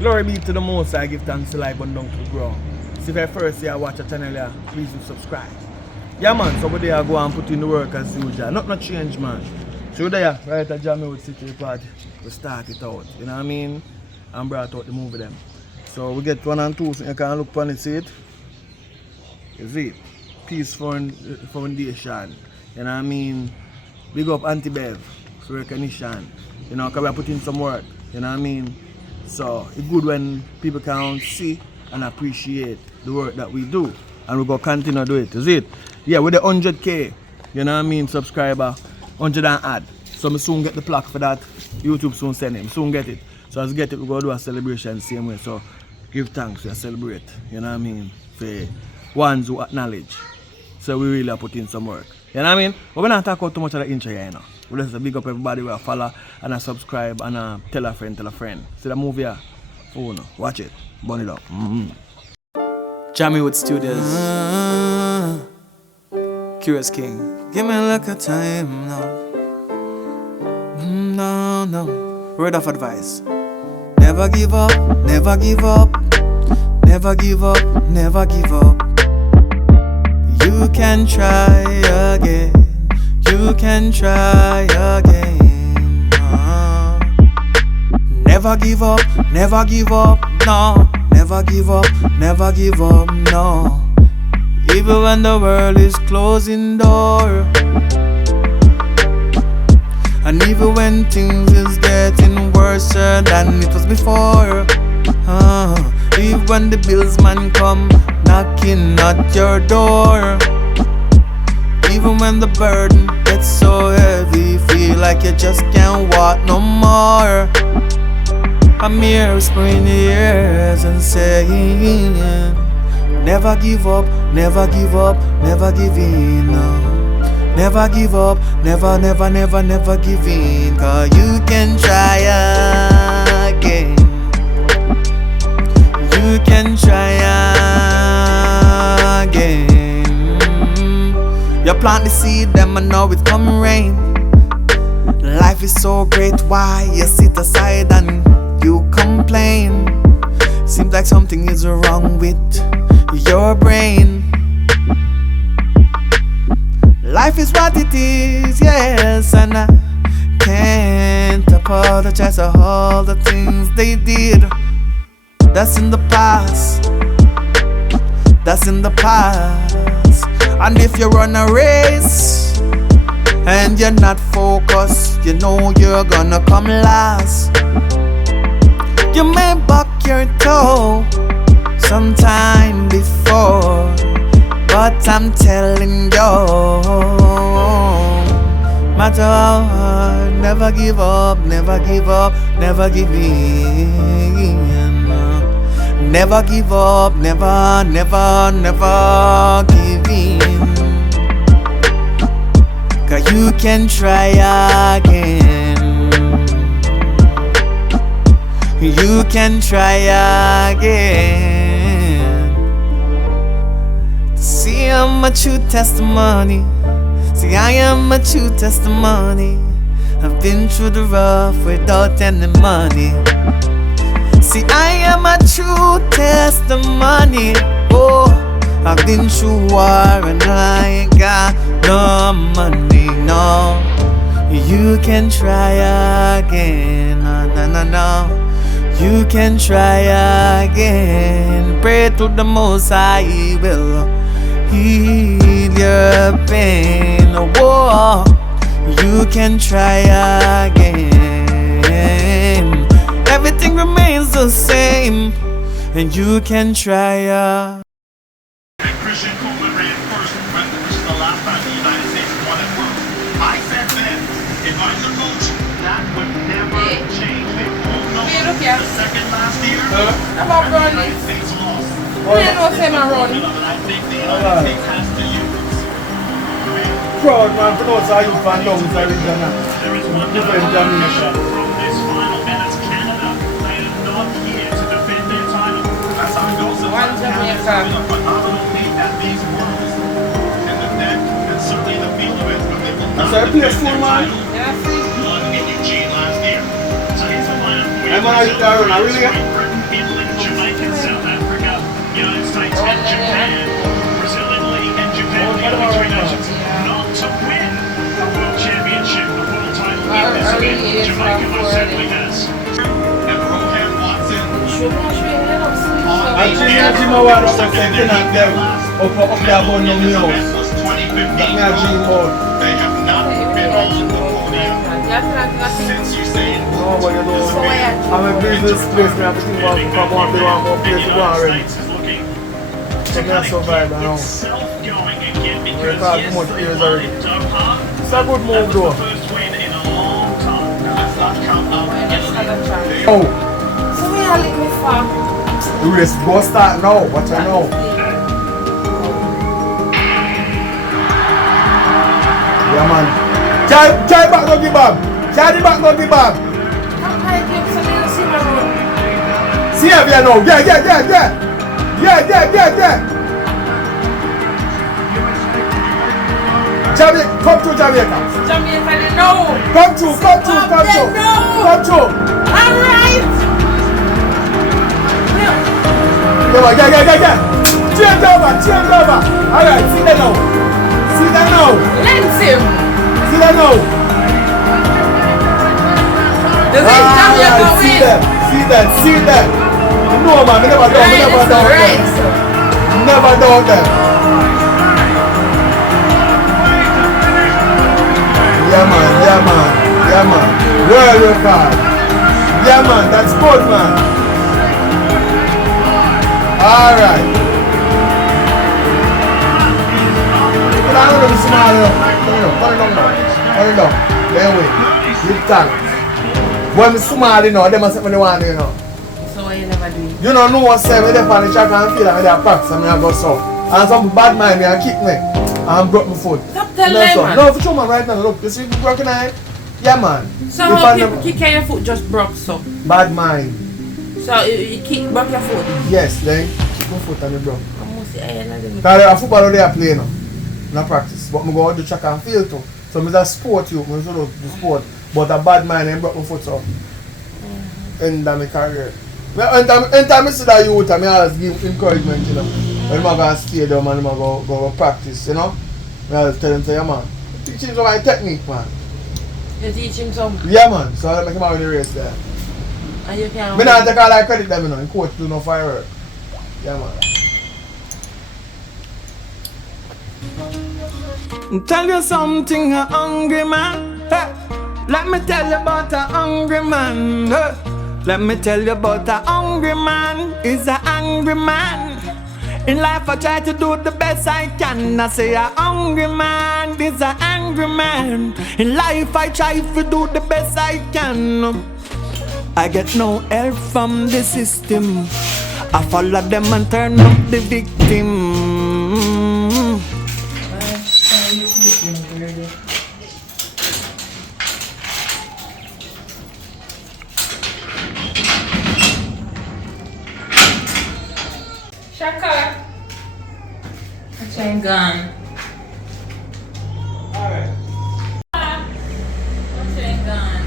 Glory be to the Most High, give thanks to life and down to the ground. So if you first here watch a channel here, please do subscribe. Yeah man, so over there I go and put in the work as usual. Not much change man. So there, right at Jammiwood City Party, we start it out, you know what I mean? And brought out the movie them. So we get 1 and 2, so you can look upon it, see it? You see it? Peace Foundation, you know what I mean? Big up Anti-Bev for recognition, you know, because we are putting some work, you know what I mean? So it's good when people can see and appreciate the work that we do, and we're going to continue to do it, you see it? Yeah, with the 100k, you know what I mean, subscriber, 100 and add. So I soon get the plaque for that. YouTube soon send it, soon get it. So as get it, we're going to do a celebration same way. So give thanks, we celebrate, you know what I mean, for ones who acknowledge. So we really are putting some work. You know what I mean? But we're not talking about too much of the intro here, you know. We just big up everybody who follow and subscribe and tell a friend, See the movie here? Oh no, watch it, burn it up. Jammiwood Studios. Curious King. Give me like a time now. No. Word of advice. Never give up, never give up. Never give up, never give up. You can try again. You can try again. Never give up, never give up. No, never give up, never give up. No. Even when the world is closing door, and even when things is getting worse than it was before, even when the bills man come knocking at your door, even when the burden gets so heavy, feel like you just can't walk no more, I'm here whispering in your ears and saying, never give up, never give up, never give in, no. Never give up, never give in. Cause you can try again. You can try again. You plant the seed, them and know it come rain. Life is so great, why you sit aside and you complain? Seems like something is wrong with your brain. Life is what it is, yes, and I can't apologize for all the things they did. That's in the past. That's in the past. And if you run a race and you're not focused, you know you're gonna come last. You may buck your toe sometime before, but I'm telling you, matter how hard, never give up, never give up, never give in. Never give up, never give in. Cause you can try again. You can try again. See, I'm a true testimony. See, I am a true testimony. I've been through the rough without any money. See, I am a true testimony. Oh, I've been through war and I ain't got no money, no. You can try again, no. You can try again. Pray to the Most High, He will heal your pain. Whoa, you can try again. Everything remains the same, and you can try again. Christian Coleman ran first, but this is the last time the United States won at work. I said then, if I was a coach, that would never change. They won't know the second last year, the United States lost. I think the United States has to use. Proud man, for those how you find out with original. There is one different generation from this final, and it's Canada. They are not here to defend their title. That's how it goes. Sometimes Canada's doing a phenomenal feat at these worlds. And the neck, and certainly the feel of it, but they will not defend their title. Won in Eugene last year. So it's a plan for you. I'm gonna hit that one, really? Britain and Japan. Brazilian League and Japan, the only three nations not to win a world championship, a world title in this event. Jamaica most certainly has. And Rohan Watson. I think Jammiwood was second at them up there about no house. That me a Jammiwood. They have not been on the podium since Usain No, Bolt. but you know, I'm a business place, I have to think about if I want to go place to go already. So me a survive now. Self-going again We're because talking yes, about they years won already. in Doha. It's a good move That though. was the first win in a long time. That's not come up again. Oh, So we are looking for. the race go start now, what I know. Yeah man. Try back no give back. Try the back no give back. See if you know. Yeah. Jamaica, come to Jamaica. Jamaican, no. Come to. Alright. Yeah. Change over. Alright, see that now. Lens him. See that now. Does it Jamaica win? See them. No man, never doubt Right. them. Never doubt them. Yeah man. World record. Yeah man, that's good man. Alright. I don't know small enough. Then wait. Give thanks. When I'm small enough, they must say what they want, you know. So why you never do it? You don't know what say when they on the track and feel like they are practice and I go so. And some bad mind they kick me and broke my foot. Stop telling them, man. No, for sure man, right now, look, you see me broken eye? Yeah man. So If how I people never- kick your foot just broke so? Bad mind. So you kick back your foot? Yes, then kick my foot and me broke. I must say, I don't know. Because a football they are playing now. Not practice. But I go out the track and field too. So I'm a sport you, I do the sport. But a bad mind and broke my foot so. End of my career. Anytime I see that youth, I always give encouragement, you know. When I go to stadium and I go practice, you know. I always tell them, say, yeah man, teach him some of my technique, man. You teach him some? Yeah man, so I make him out in the race there. And you can... I don't take all that credit them, you know. The coach do no firework. Yeah man. Tell you something, a hungry man. Hey. Let me tell you about a hungry man. Hey. Let me tell you about a hungry man. He's a angry man. In life I try to do the best I can. I say a hungry man is a angry man. In life I try to do the best I can. I get no help from the system. I follow them and turn up the victim. Shaka. A chain gun. Alright. A chain gun.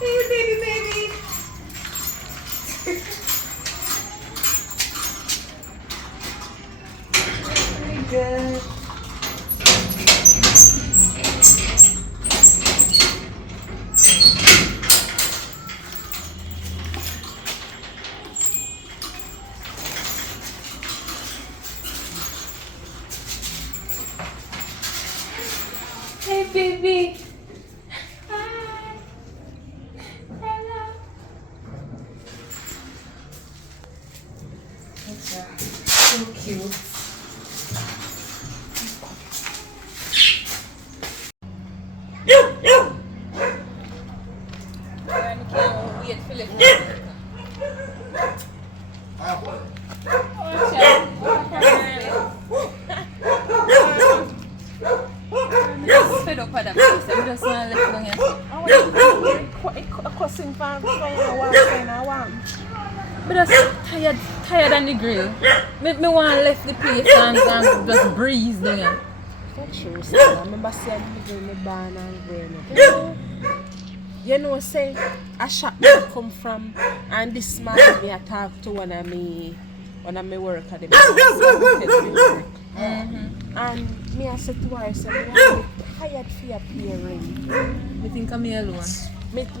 Hey, baby. Very good. Hey, baby. Hi. Hello. So cute. Fed up. for that place. I just want to let you know. A cussing fan, I want. But just tired on the grill. Me want to left the place and just breeze down here. That's true, sir. I remember saying you in the barn and going. You know, say, a shop me come from, and this man me I talk to one of me worker, them and me I said to her, I said, I'm tired for appearing. You think I'm alone?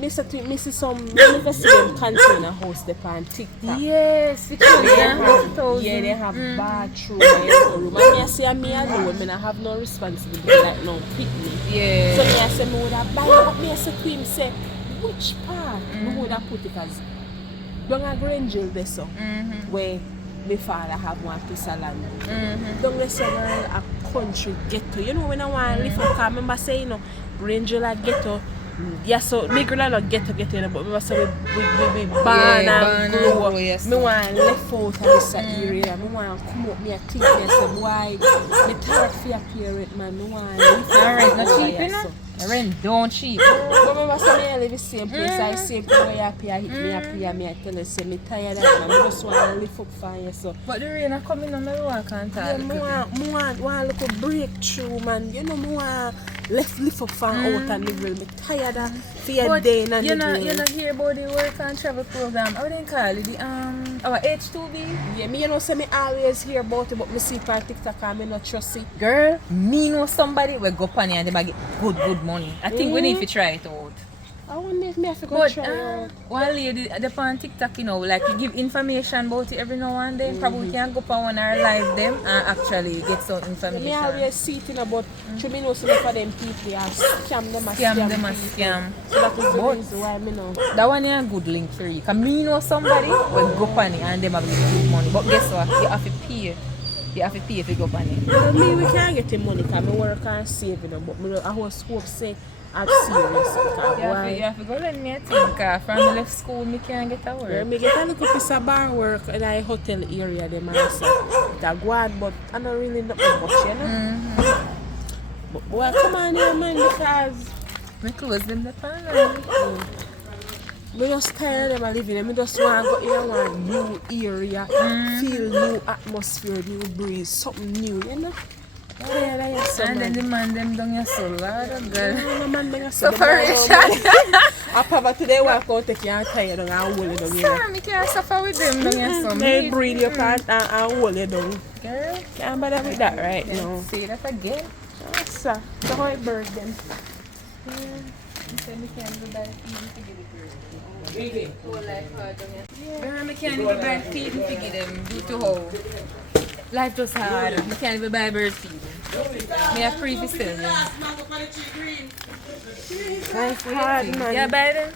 Me said to me see some, me see them container house there on TikTok. Yes, because they have bathroom and room. And me I say me alone, me I have no responsibility like no pick me. Yeah. So me I say me would have buy, but me I say to him say, which part me would have put it as down a Grangel there so where my father have one piece of land. Down there somewhere a country ghetto. You know when I want to live up, I remember saying, you know, Grangel a ghetto. Yeah, so me girl not ghetto, you know, but me was so we born and grow up. Yes. Me want left out of this area. Me want come up, me a think me say why me tired for your parent man. Me want live. Alright, not cheap enough. Rent don't cheap. But remember say me live the same place. I same place where you pay, hit me up here. Me I tell you say me tired of that. Me just want to live up for you so. But the rain are coming on, me walk and talk. Yeah, me want a little breakthrough, man. You know, me want lift up from out and the grill. Me tired of fear day and the grill. You know hear about the work and travel program. How they call it? Our H2B? Yeah, me you know say me always hear about it, but me see it on TikTok and me not trust it. Girl, me know somebody will go on and they might get good money. I think we need to try it out. I wonder if me have to go But try it out. one lady at on TikTok, you know, like you give information about it every now and then. Probably we can go on one our live them and actually get some information. Me always see it about me know some of them people are scam them a Scam them a people. scam. So that is the reason why me know. That one is a good link for you. Because me know somebody will go on it and them have good money. But guess what? You have to pay. You have to pay if you go on it. But me we can't get the money because me work and save, you know, but me I was hope say I'm serious. You have to go let me a think. From the left school, me can't get a Yeah, work. me get a little piece of bar work in a hotel area them and say that go on, but I don't really know much, you know. But well, come on here, man, because Me close them the panel. me just tired of them living there. Me just want to go in one new area, feel new atmosphere, new breeze, something new, you know. Tired of yourself, And then man. the man them down your soul. Lord, girl. No, man, me just So say, for "Man, Richard. I probably today walk out take you and tired and hold you down here. Sir, me can't suffer with them down your soul. They breathe your part and hold you down. Girl, Can't bother with that right now. say that again. Yes, sir. So how it bird them? You said me can't do that even to get it bird. Whole life hard down your soul. Girl, me can't even buy feed and figure them due to how life just hard. Me can't even buy bird feed. Me a free for sale. Life hard, man. You buy them?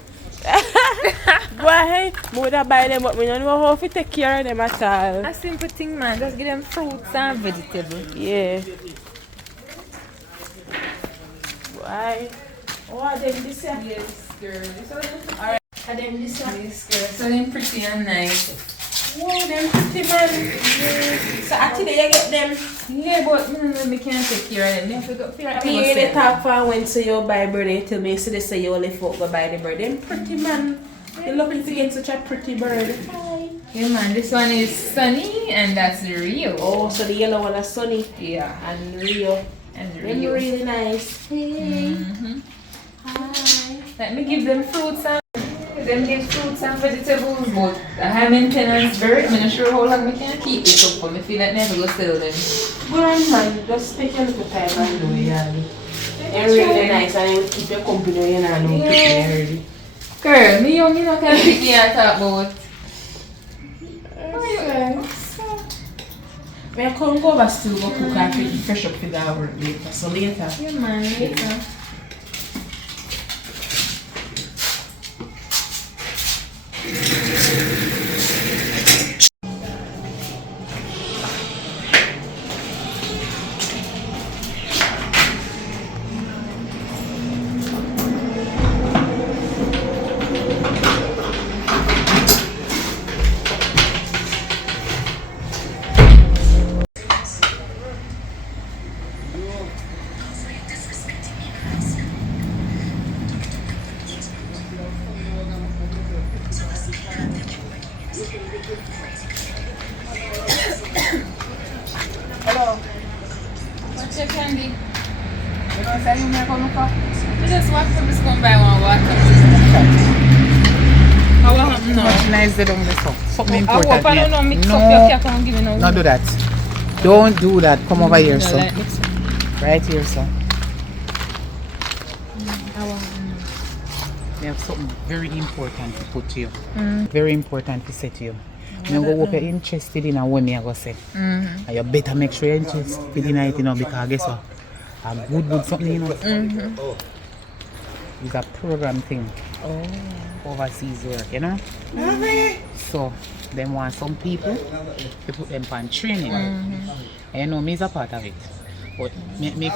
Go ahead. I would have buy them, but I don't know how to take care of them at all. A simple thing, man. Just give them fruits and vegetables. Yeah. Why? Oh, are them this year? Yes, girl. Alright. Are them this year? Yes, girl. So them pretty and nice. Whoa, them pretty, man. Yeah. So actually you get them. Yeah, but me can't take care of them. They have to go fear Me in the talk for when say you buy bird, they tell me so they say you only folk go buy the bird. Them pretty, man. You're lucky to get such a pretty bird. Hi. Yeah, man. This one is Sunny and that's Rio. Oh, so the yellow one is Sunny Yeah. and Rio. And Them Rio. really nice. Hey. Hi. Let me give them fruits and them give fruits and vegetables, but I have maintenance bird. I'm not sure how long I can keep it up for me. Feel like I never go sell them. Go on, man. Just take a little time and do it, yeah. They're really nice and it will keep your company, you know, and don't pick me early. Girl, me young, you know, can't pick me and talk about. I can't go over still go cook and pretty fresh up for that work later. So later. Yeah, man, later. Just walk from this come by one water. How happened now? Much nice they don't listen. Something I hope important. I don't know mix no, up your cake and give me no. not do that. Don't do that. Come over here, so. Like mix up. Right here, so. We have something very important to put to you. Very important to say to you. You go hope you're interested in a woman, I go say. And you better make sure you're interested in it, you know, because guess what? A good something, you know. It's a program thing. Overseas work, you know. So, they want some people to put them on training. And you know, me is a part of it. But me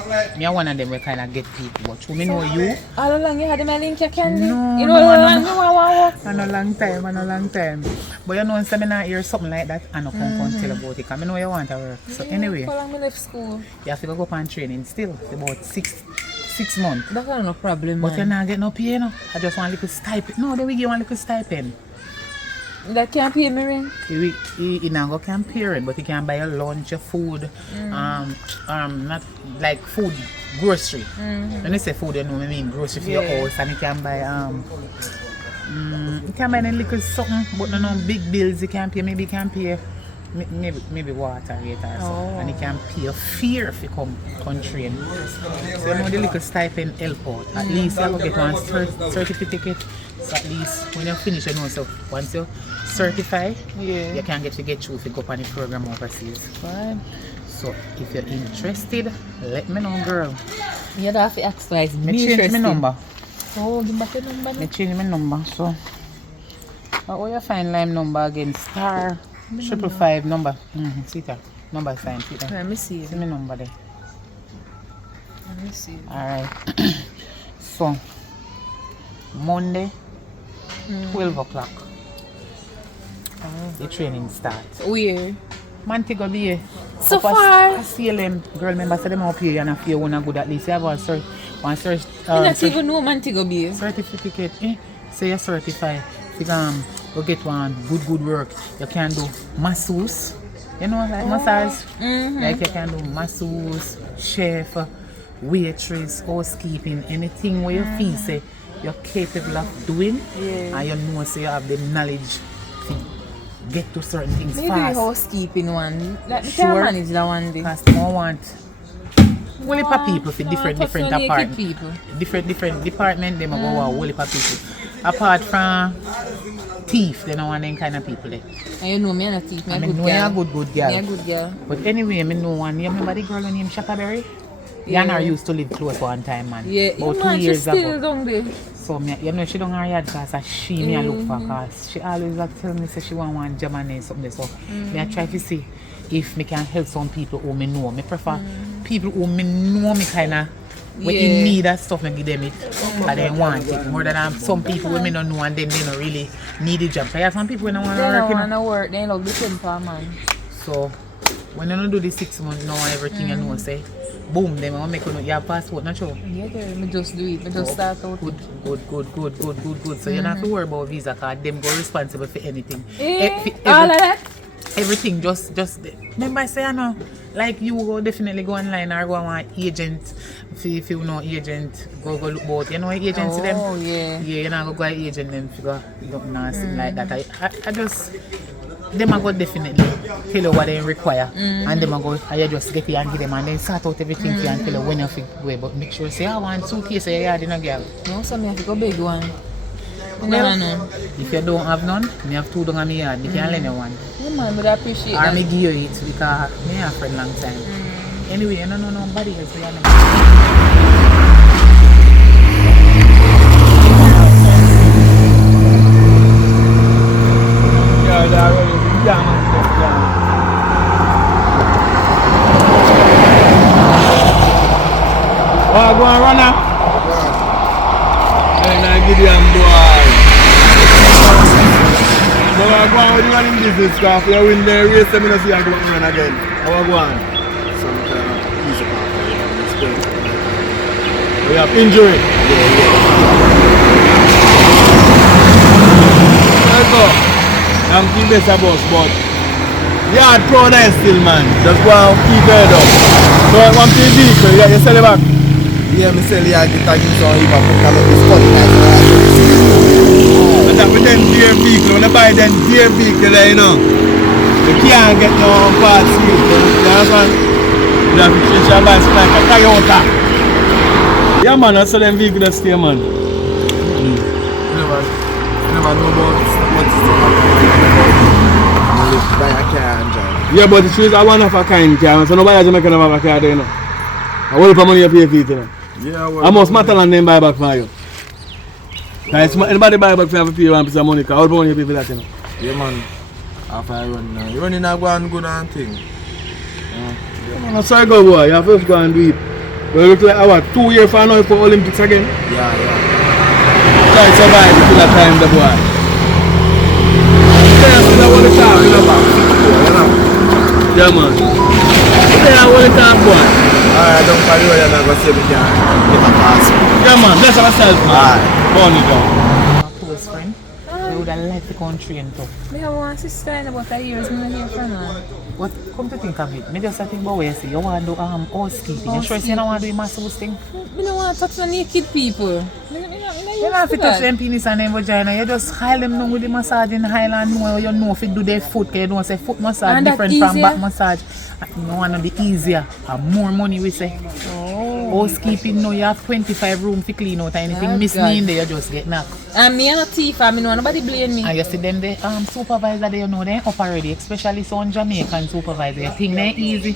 one of them will kind of get people. But me know you. All along you had my link, you candy? No, you know how long you want to and a long time. But you know, when I hear something like that, I don't come tell about it. Because I know you want to work. So anyway, how long I left school? you have to go up on training still. About 6 months. That's no problem, But you not get no pay, you know. I just want a little stipend. No, they will give you a little stipend. That can't pay me rent? You not go can pay rent, but you can buy your lunch, your food, not like food, grocery. When you say food, you know what I mean, grocery for your house, and you can buy you can buy a little something, but no big bills you can pay. Maybe you can pay maybe water rate or something, and you can pay a fee if you come train. So you know the little stipend help out. At least you will get one certificate. So at least when you finish, you know, so once you certify, you can get through if you go on the program overseas. Fine. So if you're interested, let me know, girl. You don't have to ask twice. Me change my number. Oh, give back your number. Me change my number. So how you find Lime number again? Star 555 number. See that number sign. See that. Let me see. See my number there. Let me see. Alright. So Monday 12 o'clock. The training starts. Where? Montego Bay. So Up far? a CLM. Girl, remember, say them up here and if you want to good at least you have one search. I don't even know Montego Bay. Certificate. So you're certified. You can go get one good work. You can do masseuse. You know, like massage. Like you can do masseuse, chef, waitress, housekeeping, anything where you feel say you're capable of doing and you know so you have the knowledge to get to certain things Maybe fast. housekeeping one. Like, we Sure. can manage that one day. Because I want whole heap of people for different apartments. People. Different department, they might go a whole heap of people. Apart from thief, they don't want them kind of people there. And you know me and a thief, me a I good mean, girl. you're a good girl. Me a good girl. But anyway, I know one. You remember the girl named Shakaberry? Yeah. Yana used to live close one time, man. Yeah, About you 2 man, she years still ago. down there. So, you know, she don't have yard because she me a look for cause she always like tell me say she want one job and something. So, me I try to see if me can help some people who me know. Me prefer people who me know me kind of when in need of stuff, me give them it and they want it. More than some people who me don't know and then they don't really need the job. So, yeah, some people who don't want to They work, don't you know. want to work, they love the temper, man. So, when you don't do the 6 months now, everything you know, say, boom, then I make you your passport, not sure. Yeah, girl, me just do it. Me just start out. Good. So you don't have to worry about visa card. Them go responsible for anything. All of that? Everything just remember I say I know. Like you go definitely go online or go on an agent. If you know agent, go look about. You know agents them? Oh yeah. Yeah, you know go agent them figure nothing like that. I just them are go definitely tell you what they require and them are go I just get it and give them and then sort out everything for you and tell you when you fit go. But make sure say I want suitcase you have in a girl. No, so me have to go big one. Well, No. if you don't have none, me have 2 down on my yard. Me can lend you one. Yeah, man, but I appreciate Or that. me give you it because me have friend long time. Anyway, you don't know nobody else. We are not. Yeah, they're already big jam and stuff, jam. Oh, go and run now. And I give them boy. So I go on with the running business because if you win the race, I don't see you go and run again. How I go on? Some kind of easy path. We have injury. Let's go. I'm keep this a bus, but yard proud there still, man. Just go and keep it up. So one PV, so you sell it back. Yeah, me sell ya get a use on even put them up this funny nice. And that with them dear vehicle, when I buy them dear vehicle there, you know, you can't get no parts here. You understand? You have to change your bicycle like a Toyota. Yeah man, I sell them vehicle that stay man. You never know about what's only buy a car and drive. Yeah, but the truth is I want of a kind car, so nobody has to make another car there, you know. I want to money you pay for it, you know. Yeah, well. I must matter and then buy back for you. Guys, anybody buy back for you have to pay 1 piece of money, because how much money you pay for that, you know? Yeah man, after I run now. You running a go and good and thing. No, sorry go boy, you have first go and do it. But it looks like what, 2 years for now for Olympics again? Yeah. Try to survive till that time the boy. I want to talk, you know. Yeah man. I want to talk boy. Alright, don't carry on and I go see me can get a pass. Yeah man, bless ourselves man. Alright. Burn it down. My close friend. We would have liked to go and train too. Me have one sister in about a year, me hear from her. What come to think of it? Me just think about what you say. You want to do housekeeping. You sure you don't want to do massage thing? Me don't want to touch no naked people. You don't have to touch them penis and them vagina. You just heal them down with the massage in Highland. You know if you do their foot. You don't say foot massage and different from back massage. You want to be easier and more money we say. Housekeeping now you have 25 room to clean out. Anything missing in there you just get knocked. And me and a thief, I know nobody blame me. And you see them the supervisor they you know they up already, especially some Jamaican supervisor. You think they easy.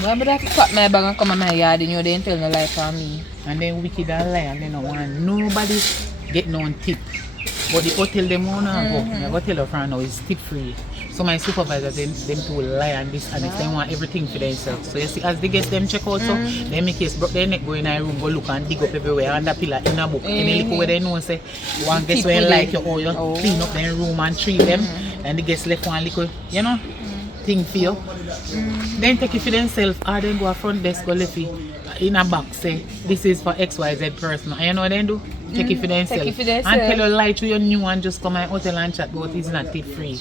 Why would I cut my bag and come in my yard and you didn't tell no lie for me? And then wicked and lie and they don't want nobody get no tip. But the hotel them won't go. I go tell her friend now is tip free. So my supervisor them to lie and this and this, they want everything for themselves. So you see as they get them check out so they make case broke their neck go in a room, go look and dig up everywhere under pillar in a book. Any little where they know say one guess where you like you or you clean up their room and treat them and the guests left one little, you know, thing for you. Then take it for themselves or then go a front desk go left it in a box say this is for XYZ person. And you know what they do? Take it for themselves. And tell you lie to your new and just come and hotel and chat but it's not tip free.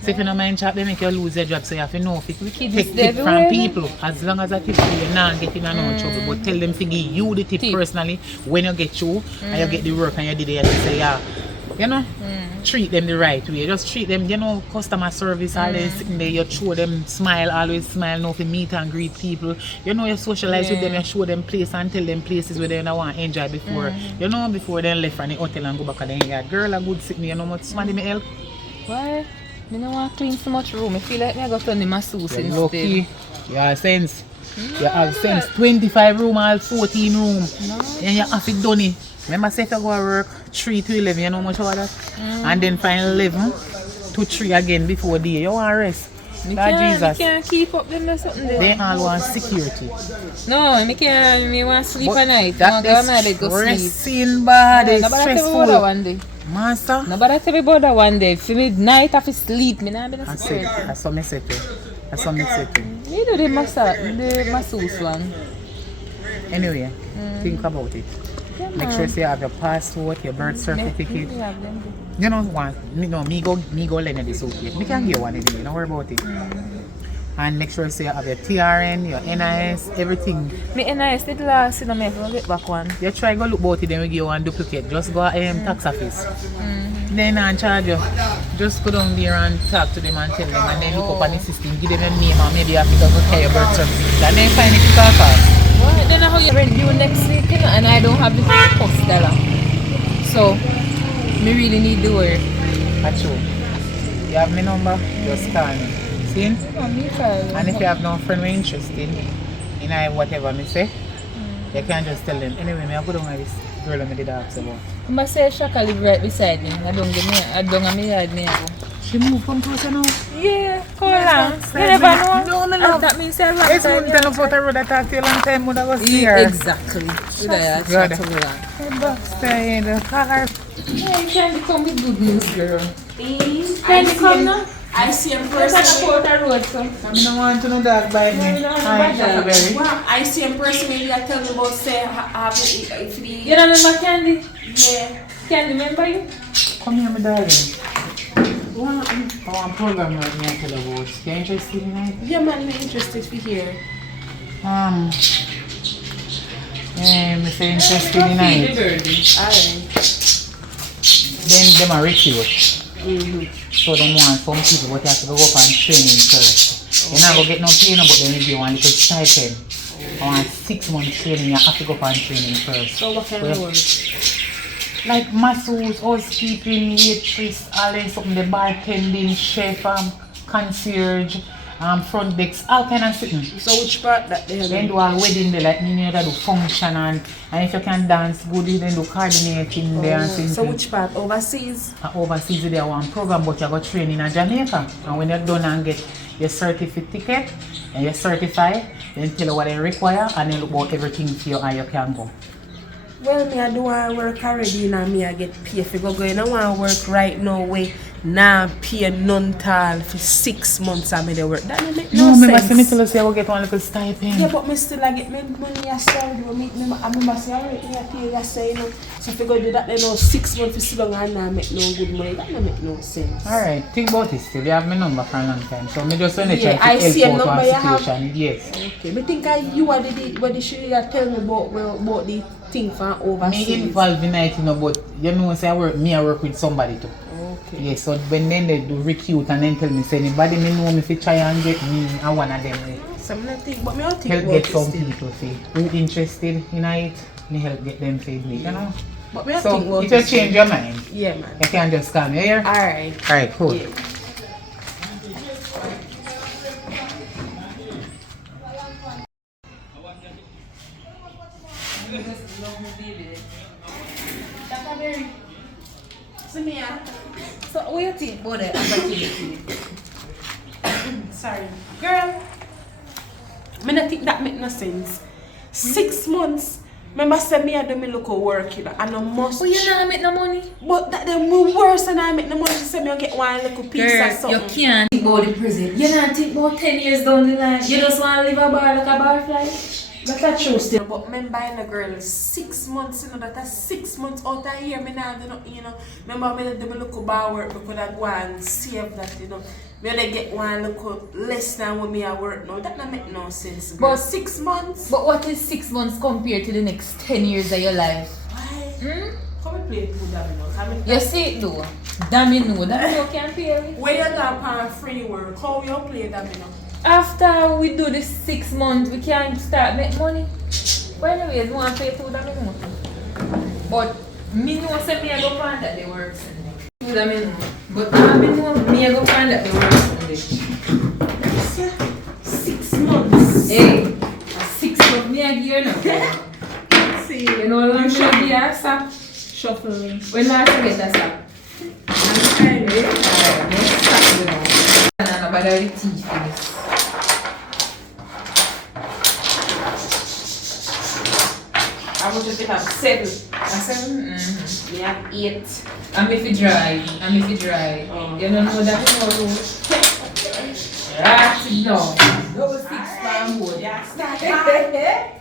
So if you don't mind chat, they make you lose your job, so you have to know if it take tip from people. As long as a tip free, you're not getting no trouble. But tell them to give you the tip personally when you get through and you get the work and you did it and you say, yeah, you know, treat them the right way. Just treat them, you know, customer service, always sitting there, you show them smile, always smile, know if you meet and greet people. You know, you socialize with them, you show them place and tell them places where they don't want to enjoy before. You know, before they left from the hotel and go back and then, yeah, girl, a good sitting, you know, much somebody may help. Why? I don't want to clean so much room. I feel like I got on the masseuse instead. Lucky. You have sense. You have sense. 25 room or 14 room. No. And you have it done it. Remember say if you go to work 3 to 11, you know how much about that? And then find 11 to 3 again before day. You want to rest. Jesus. can't keep up them or something there. They all want security. No, I can't. I want to sleep But at night. that is stressing body. Stressful. One day. Master. Nobody tell me about that one day. For me, night I sleep. Me not be I said, that's what I said to you. That's what I said to you. You do the masseuse one. Anyway, think about it. Yeah, Make sure you have your passport, your birth certificate. You know what? Me go lend you this okay. Me can give one anyway, don't worry about it. And make sure you have your TRN, your NIS, everything. Me NIS did last, I will get back one. You try go look about it, then we give you one duplicate. Just go tax office. Then and charge you. Just go down there and talk to them and tell them and then look up on the system, give them your name and maybe you have to go pay your birth certificate. And then find it to call fast. Well, then how you rent you next week, you know, and I don't have the post dollar. So, me really need the work. That's true. You have my number, just call me. See? And if you have no friend who are interested in whatever I say, you can just tell them. Anyway, I go down with this girl I did ask about. I say Shaka live right beside me. I don't have my yard me. She moved from closer now? Yeah, hold on. You never know. No. That means I right. It's one tell about the road I talked to you a long time when I was here. Exactly. Good. Stay in the car. Yeah, you can't come with good news, girl. Can you come now? I see him personally. I don't want to know that by me. I see him personally. You tell me about say if the. You don't remember Candy? Yeah. Candy, remember you? Come here, my darling. I want a program right now to tell about. You interested in it? Yeah, man, I'm interested to hear. Yeah, me say interested in it. Alright. Then them are recruit. So them want some people, but you have to go up and training first. You're not going to get no pay, no, but then you give one little stipend. I want 6 months training, you have to go up and training first. So what kind of work? Like masseuse, housekeeping, waitress, all that something, the bartending, chef, concierge, front decks, all kind of things. So which part that they Then do all wedding there, like you do function and if you can dance good, you then do coordinating there and things. So which part? Overseas? Overseas there one program, but you go training in Jamaica. And when you're done and get your certificate and you're certified, then tell you what they require and then look about everything for you and you can go. Well, me I do want work already and me I get paid for go. I don't want to work right now where now pay none tall for 6 months I made work. That don't make no sense. Me tell you say I will get one little stipend. Yeah, but me still I get my money I salary. I remember say already I pay you say, you know. So if you go do that, then 6 months for still and now make no good money. That don't make no sense. Alright, think about it still. You have my number for a long time. So me just want to Yeah, try I to see a help out number one you have. situation. Yes. Okay, me think you are the should tell me about the thing for overseas. Me involved in it, you know, but you know say I work with somebody too. Okay. Yes, so when then they do recruit and then tell me say anybody me know me if you try and get me and one of them Some think, but me don't think help about get it some still. people say who interested in it, me help get them paid me, you know. But me don't So think about if you it change still. your mind, Yeah, man. you can just call me here. Alright. Alright, cool. Yeah. So what you think about the opportunity? Sorry. Girl, I don't think that make no sense. 6 months. Remember say me I do me look at work, you know, and I must. But you not make no money. But that them worse than I make no money. She say me I get one little piece Girl, of something. you can't think about the prison. You not think about 10 years down the line. You just want to live a bar like a barfly. That's true still. But remember in a girl 6 months, you know, that's 6 months out of here, me now do nothing, you know. Remember me do me look bar work because I go and save that, you know. Me only get one look less than when me I work now. That don't make no sense. Girl. But 6 months. But what is 6 months compared to the next 10 years of your life? Why? Come and play two dominoes. You see it though. Domino can't pay me. When you're not on free work, how you play domino? After we do the 6 months, we can start make money. But anyways, we want to pay 2 domino. But me know say me I go find that they work Sunday. 2 domino. But me know me I go find that they work Sunday. 6 months. Hey, 6 months me I gear now. See, You know how long should be a sack? shuffling. When last you get a sack? Alright, let's start with now. And I'm about the teeth for this. I want you to have 7. A 7? Mm-hmm. Me have 8. I'm if you dry. Oh. You don't know that you know. Right now. Double 6 pound wood. Yeah, start. Right.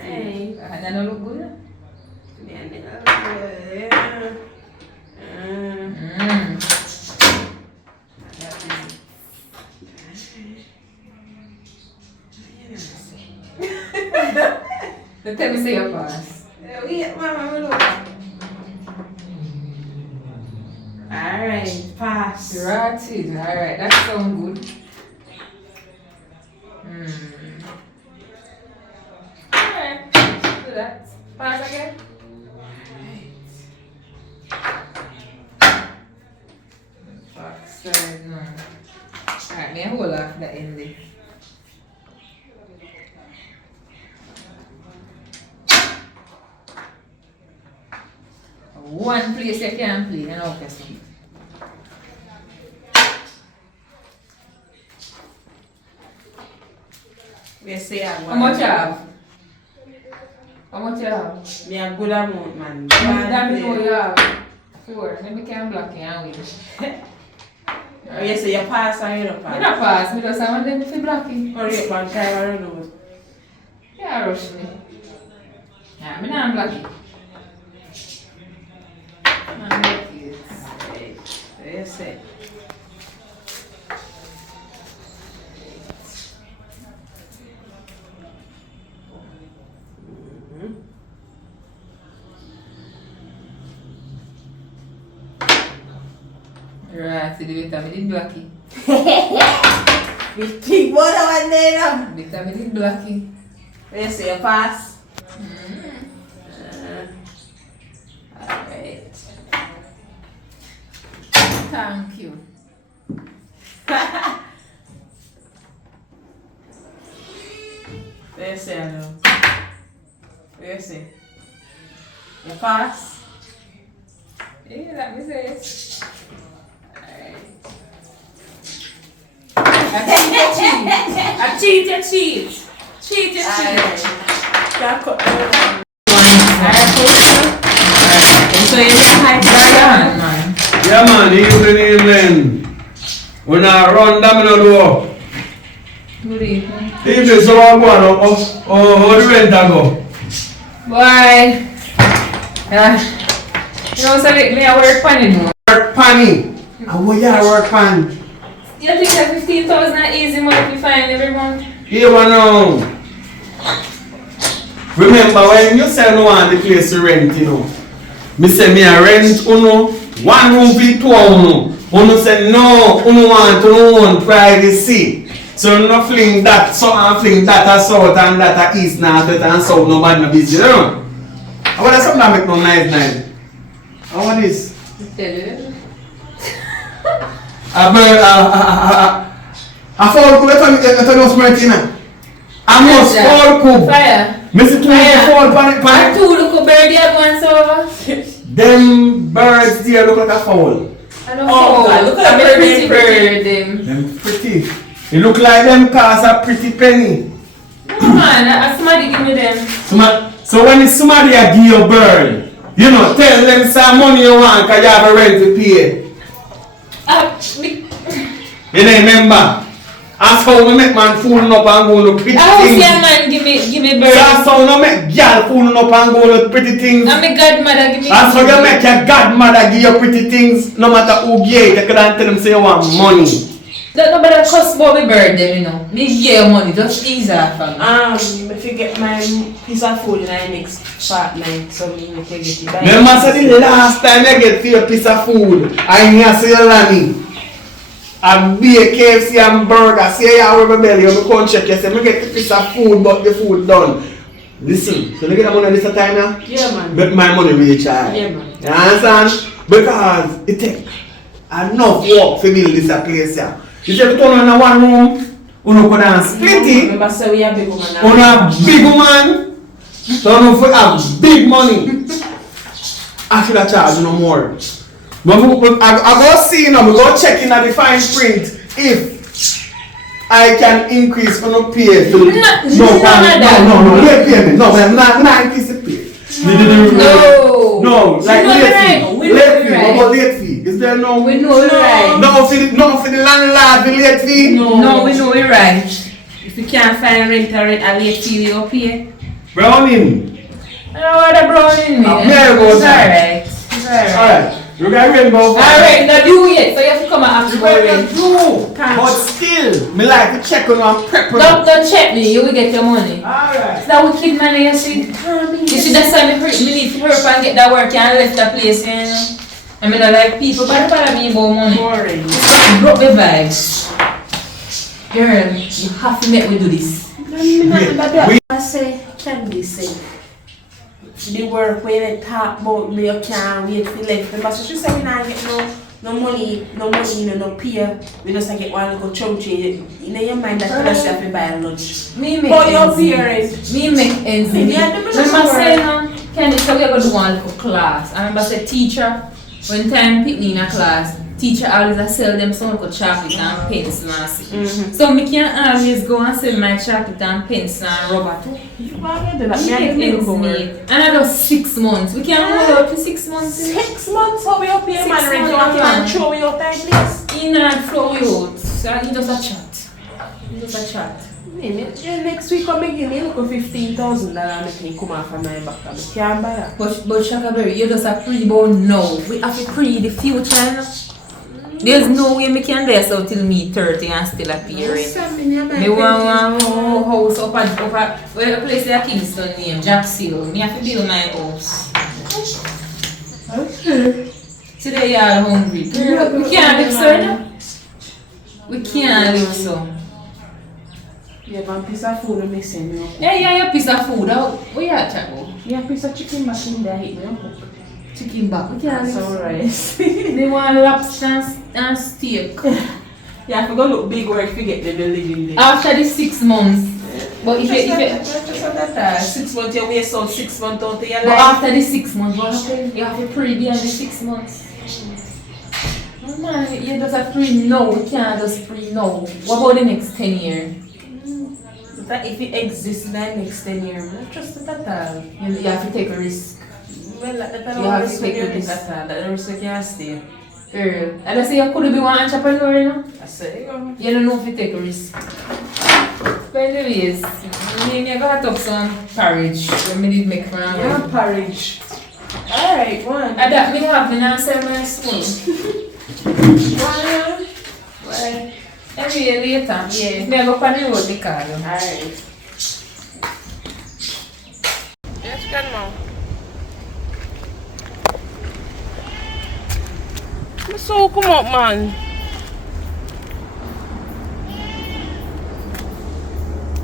Hey. And I don't look good. Don't tell me say your pass. Alright, pass. Right. Alright, that sounds good. Alright, do that. Pass again. Backside now. Alright, me hold off the end. One place you can play in orchestra. Me say I How much you have? How much you have? Me a good amount, man. That me know you have. 4. Then me can block you and win. Oh, you say you pass or you don't I pass? don't pass, me just want them to block you. Hurry up and try to run out. Yeah, rush me. Yeah, me not block you. Man, block you. So you say. Right, see the better me did blocky. We keep one on there now. Better me did blocky. Let's say a pass. Alright. Thank you. Let's say I know. Let's say. A pass. Yeah, that me say. Alright. I cheat. Cheat. Can't cut down. So you just hide that man. Yeah man, evening. When I run down the door. Good evening. Evening, so I'm going how the rent go? Boy. You know, so me I work pan you know. Work panny. And what you work pan? You think that 15,000 is easy money to find every month? Here one now. Remember when you say no want the place to rent, you know. Me say me a rent uno, one room for two uno. Uno say no, uno want to own privacy. So no fling that so and fling that a south and that a east, north, west and south, nobody no busy, you know. I want something that make no nice. I want this. Tell you. A fall cook, I don't smart in it. I must fall cook. Fire. Mr. Two fall pan. And two little bird here once over. Them birds there look like a fowl. I don't Oh, know. God, look at the pretty bird. them. Them pretty. It look like them cost a pretty penny. No man, somebody give me them. So when somebody a give you a bird, you know, tell them some money you want because you have a rent to pay. You know, remember? That's how we make man fooling up and go to pretty I things. see a man give me bird. That's how we make girl fooling up and go to pretty things. And my godmother give me. That's how you make your godmother give you pretty things. No matter who give it, you can't tell them say you want money. Don't nobody cost about my bird them, you know. Me give you money, just ease off of me. If you get my piece of food in the next fortnight, so me make you get it back. Remember say the last time you get for your piece of food, I hear say you Lanny. And be a KFC and burger, say you have a belly, you come check, you say, I get the piece of food, but the food done. Listen, so you get the money this time now? Yeah, man. But my money reach high. Yeah, man. You understand? Because it take enough work to build this place here. You say, turn on one room, you go down split it. Remember, say we are big woman now. You are big woman, so you have big money. I should have charged no more. But I go see now, I go check in at the fine print if I can increase on a pay. No, late payment. No, I'm not increase the pay. No, like late fee. What about late fee? Is there no? We know it right. No for the landlord, the late fee. No, we know it right. If you can't find a late fee, you pay. Browning. I don't know what the brown in me. It's alright. You got rainbow. Alright, not do yet, so you have to come and ask You for it. better do. But still, me like to check on and prep on. Don't check me, you will get your money. Alright. It's that wicked man you see. You see that's why me need to hurry up and get that work and left the place, you know. I mean I like people, but bother me about money. Boring. You broke the vibes. Girl, you have to make me do this. I say, can be safe. The work where they talk about me, you can't wait for left. Because she said we not get no money, no pay. We just get one go church. You know your mind that you have to buy lunch. Me make But your ends meet. parents. Me make ends meet. Yeah, them just Remember work. saying, Candy, so we are going to do one little class. I remember say teacher, when time pick me in a class, teacher always a sell them some little chocolate and pencil and see. So me can always go and sell my chocolate and pencil and rubber too. Another 6 months. We can hold out for 6 months. 6 months, how we up here, 6 man? Rent months, you and throw you out that place. He not throw you out. So he just a chat. He just a chat. Next week, I'm making me look at $15,000 make me come off of my back. I can't buy that. But Shakaberry, you just a pre-born now. We have to pre the future. You know? There's no way me can do so till me 30 and still appearing. Me want one house up where the place is Kingston name, Jacksonville. Me have to build my house. Okay. Today you are hungry. We can't live so, you know? We can't live so. Yeah, one piece of food I'm missing, you know. Yeah, a piece of food. What you at, Chaco? Yeah, a piece of chicken machine there hit me up. Chicken back. We can't live That's so. alright. They want lobster and steak. Yeah, I forgot to look big where if you get the living there. After the 6 months. But if you 6 months you waste out 6 months out of your but life. after the 6 months, what happens? You have to pray beyond the 6 months. No man, you just have to pray now. You can't just pray now. What about the next 10 years? That if it exists in the next 10 years, I trust that at all. You have to take a risk. Well, that You have to take a risk. at all. That risk you can't stay. Girl, I just say you could be one entrepreneur, you know? I say, You don't know if you take a risk. But anyways, me got up some porridge when me did make for a yeah, porridge. Alright, one. I that me have me now sell my spoon. One. Well, anyway, later. Yeah. Me go on the road the car. Alright. Yes, grandma. So come up, man.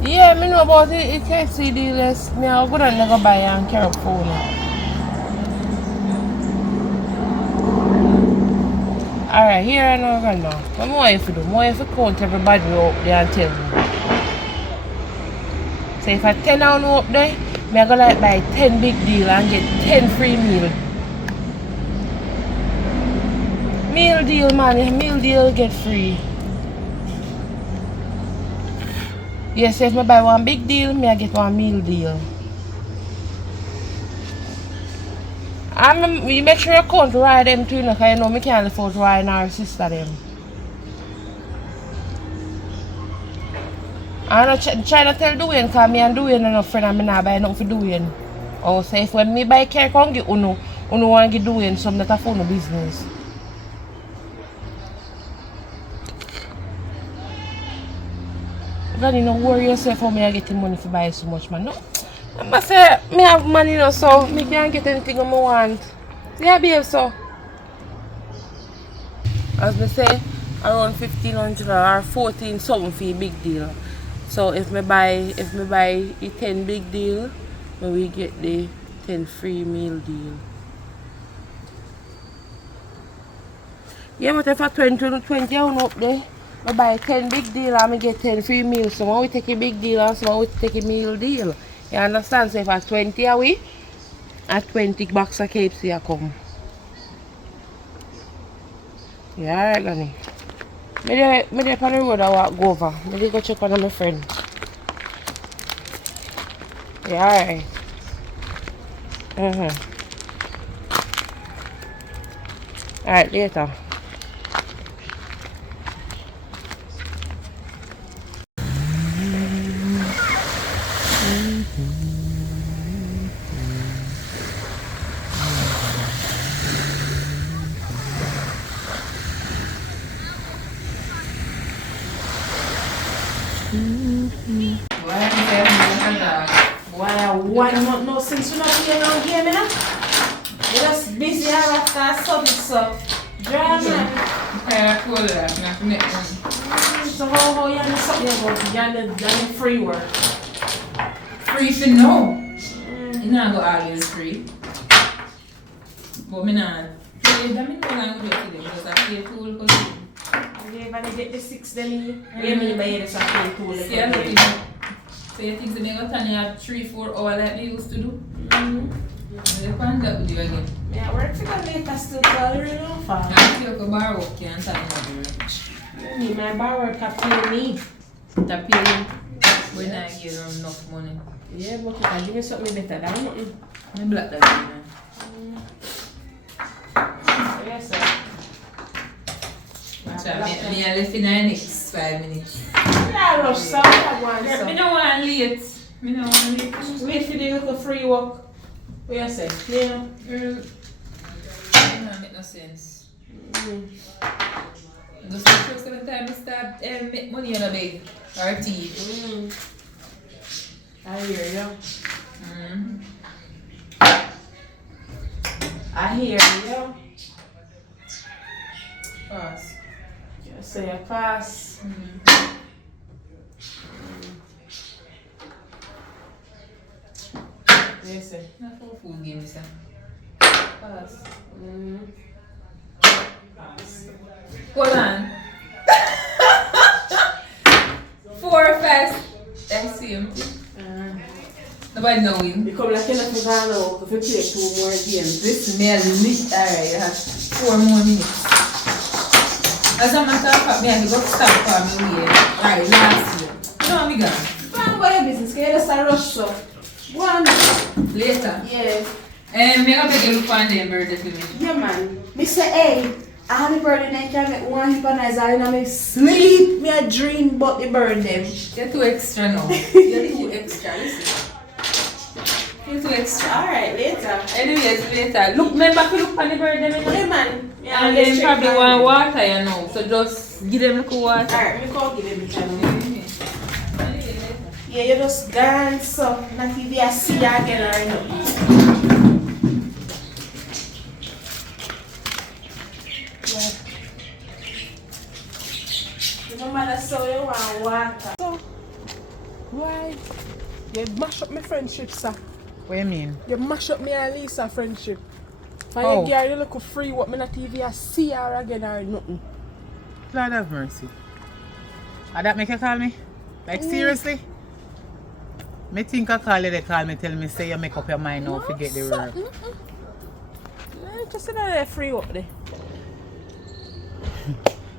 Yeah, me know about it. You can't see the list. Me I'll go down and go buy and carry up phone. Alright, here I know grandma. What more if you do? More if you count everybody up there and tell me. So if I 10 down up there, me I go like buy 10 big deal and get 10 free meal. Meal deal, man. Meal deal get free. Yes, if I buy one big deal, me I get one meal deal. And you make sure you count ride them too, because you know me can't afford to ride our sister them. I'm not trying to tell Dwayne, because me and Dwayne are not friends and I not buy nothing for Dwayne. Or say if when me buy care, come get uno want to give Dwayne some that for no business. God, you don't worry yourself how me I get the money to buy so much, man. No. I say, me have money now, so me can't get anything I want. Yeah, babe, so. As me say, around 1,500 or 14 something for a big deal. So if me buy a 10 big deal, we get the 10 free meal deal. Yeah, but if I 20 on up there, I buy 10 big deal and I get 10 free meals. So when we take a big deal and so we take a meal deal. You understand? So if I 20 away, at 20 box of KFC I come. Yeah, alright, Granny. Me there on the road I walk go over. Me go check on my friend. Yeah, alright. Alright, later. Why not no since you not here now here me now? You just busy after something so dry man. Yeah, cool that. Not to make money. So how you know something about you done free work? Free for no. You not go always free. But me not. I mean, I'm going to do it because I pay tool because you ever get the 6 then what do you mean by this pay tool? yeah, so you think they got on you 3-4 hours like they used to do? They find that with you again. Yeah, work for the later still salary no far. I feel like a bar work can't tell you. Me, my bar work can pay me. That pay when I give them enough money. Yeah, but you can give me something better than nothing. I black that man. Yes, sir. Me I left in the next 5 minutes. Yeah, rush, so I want Me some. no want late. Me no want late. Wait for the little free work. What you say? Yeah. It don't make no sense. Just the first time I start make money in a bag or tea. I hear you. Mm. I hear you. Pass. Just say a pass. Yes, sir. Not for full game, sir. Pass. Pass. Hold on. 4 fast. That's same thing. Nobody knowing. You come like you're not going out if you play 2 more games. This may lit. Alright, you have 4 more minutes. As a matter of fact, me I got stop for me way. Right, last year. You know what me gone? Plan about your business, can you just rush so? Go on. Later. Yeah. Me gonna make you look for them birthday for me. Yeah, man. Me say, hey, I have a birthday night, can make one hip and I in my sleep. Me a dream about the birthday. You're too extra now. You're too extra, listen. You're too extra. Alright, later. Anyways, later. Look, remember to look for the birthday, Yeah, man. Yeah, and then probably want water, you know. So just give them a little water. Alright, me call give them the channel. Yeah, you just dance up. Not if you see you again or nothing. Remember that's so you want water. So, why? You mash up my friendship, sir. What do you mean? You mash up me and Lisa friendship. For How? you girl, you look free what me not even see her again or nothing. Lord have mercy. And that make you call me? Like seriously? Me think I call you, they call me, tell me say you make up your mind now, forget the work. Just sit there free up there.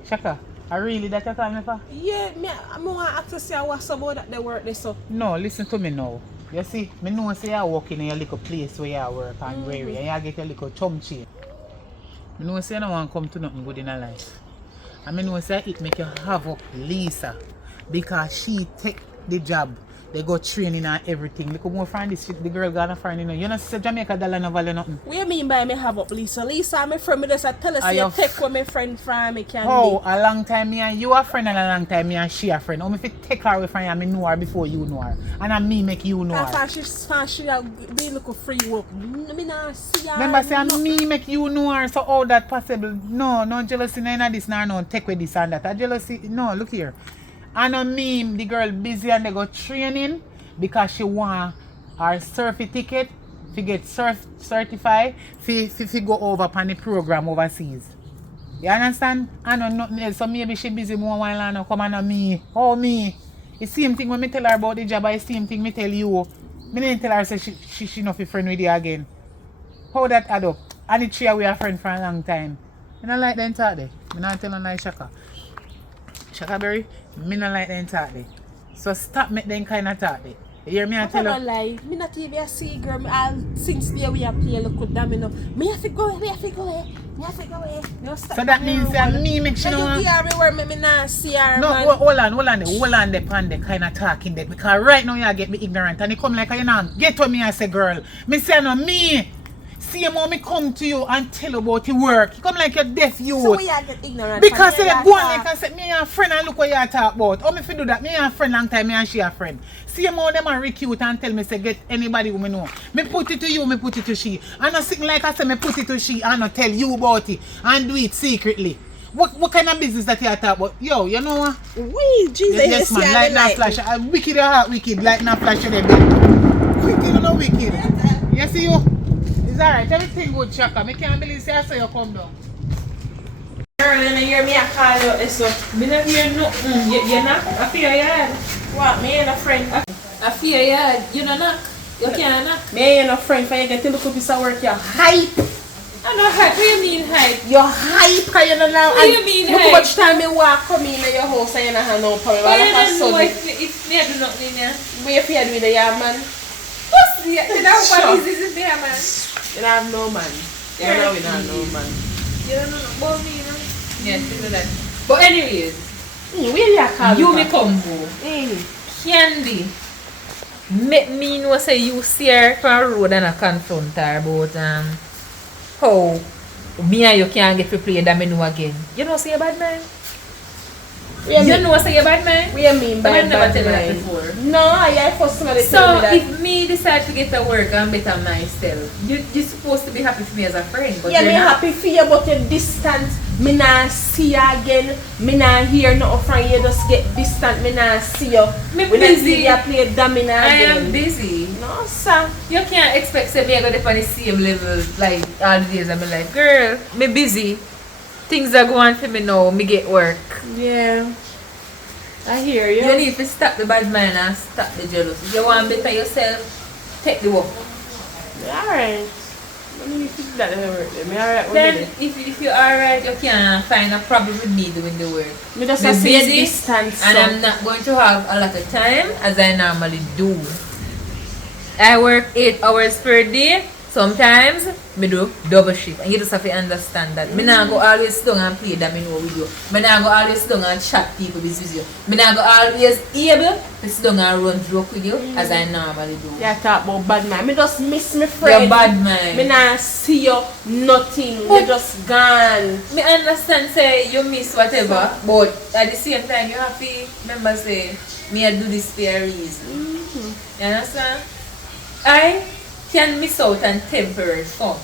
Shaka, I really that you call me for? Yeah, I want to see what's about that they work there so. No, listen to me now. You see, me know say you work in a little place where you work and weary and you get a little chum change. Me know say you don't want to come to nothing good in your life. And me know say it make you have up Lisa because she take the job. They go training and everything. Look more find this shit, the girl gonna find you. You know say Jamaica dollar no value nothing. What you mean by me have up Lisa? Lisa, my friend, me just tell us you take what my friend from me can Oh, be. a long time me and you a friend and a long time me and she a friend. If you take her away from you, I know her before you know her. And I me make you know her. She be looking free work. Me not see her. Remember say me make you know her, so how that possible? No jealousy, none of this, no take with this and that. A jealousy, no, look here. And I mean the girl busy and they go training because she want her surfy ticket to get surf certified to go over upon the program overseas. You understand? I know nothing else, so maybe she busy more while and come on me. Oh me. The same thing when me tell her about the job, the same thing me tell you. Me didn't tell her say she not be friend with you again. How that add up? And the three we are friends for a long time. I don't like them talk there. I not tell her like Shaka. Shaka Berry, me not like them talk there. So stop make them kind of talk there. You hear me? I tell I you. lie. Me not even see girl. Since there we are play look good damn enough. Me have to go away. Me have to go away. So that means that me make sure. You hear me where me not see her. No, man. hold on the pan the kind of talking there. Because right now you get me ignorant and you come like you know. Get what me I say girl. Me say no me. See how me come to you and tell you about your work. You come like you're deaf you. So we are get ignorant. Because they go on like I said, me and a friend and look what you talk about. How me fi do that? Me and a friend long time, me and she a friend. See how them are recruit and tell me say get anybody who me know. Me put it to you, me put it to she. And not sitting like I say, me put it to she and not tell you about it and do it secretly. What kind of business that you talk about? Yo, you know what? Wait, Jesus, Yes man, like not flash. Wicked your heart wicked, like not flash your bed. Wicked or no wicked? You see you? It's alright, everything good, Chaka. I can't believe say I saw you come down. Girl, you hear me I call you this up. Me not hear nothing. You're not. I feel yard. What? Me and a friend. I feel yard. You know knock. You can't knock. Me and a friend. For you get to look up this work, you're hype. I know hype. What you mean hype? You're hype, cause you know now. What do you mean look hype? how much time you walk come in your house and you don't have no problem. Why All you of a don't know sudden, if me do nothing in here? where you feared with the young man? What's the? You know what is this there, man? You don't have no man. You know we don't have no man. You don't know about me, you know? Yes, you know that. But anyways, Where you call you me combo. Mm. Candy. Make me know say you see her from road and I confront her about how me and you can't get to play that me know again. You know say a bad man? You know say you're bad man? What you mean by I never bad tell you that mind? before. No, I first somebody So tell me that. if me decide to get to work and better myself, you're supposed to be happy for me as a friend, but Yeah, you're me not. happy for you, but you're distant. Me not see you again. Me not hear nothing from you. Just get distant. Me not see you. Me We not busy. see you play domino I again. am busy. No, sir. You can't expect me to go on the same level like all the days of my life. Girl, me busy. Things are going for me now. Me get work. Yeah. I hear you. You need to stop the bad mind and stop the jealousy. If you want better yourself, take the walk. Alright. Let me fix that work. Me alright with Then it. if you're alright, you can find a problem with me doing the work. Me just Me say busy, distance. and I'm not going to have a lot of time as I normally do. I work 8 hours per day. Sometimes me do double shift, and you just have to understand that. Me not go always sit down and play domino with you. Me not go always sit down and chat people with you. Me not go always able to sit down and run joke with you as I normally do. Yeah, talk about bad man. Me just miss me friend. You're bad man. Me not see you nothing. You just gone. Me understand say you miss whatever, but at the same time you have to remember say me I do this for a reason. You understand? I can miss out on temporary fun.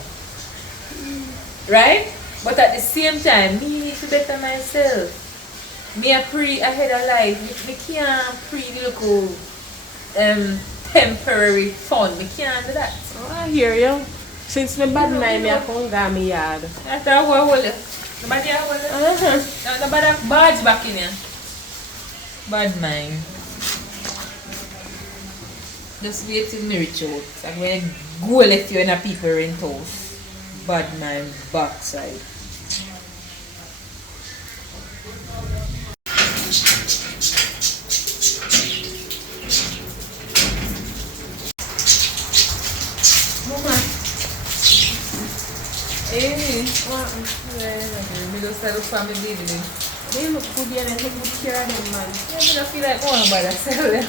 Right? But at the same time, me need to better myself. Me a pre ahead of life. Me can't pre-look temporary fun. Me can't do that. Oh, I hear you. Since me bad mind, me a come down me yard. That's how I hold it. Nobody a hold it. Nobody a barge back in here. Bad mind. Just wait till me reach out. I'm going to go let you in a people rent house. Bad mind backside. Mama. Hey, what? Me just tell the family baby. They look good here and take good care of them, man. I don't feel like going by that sell them.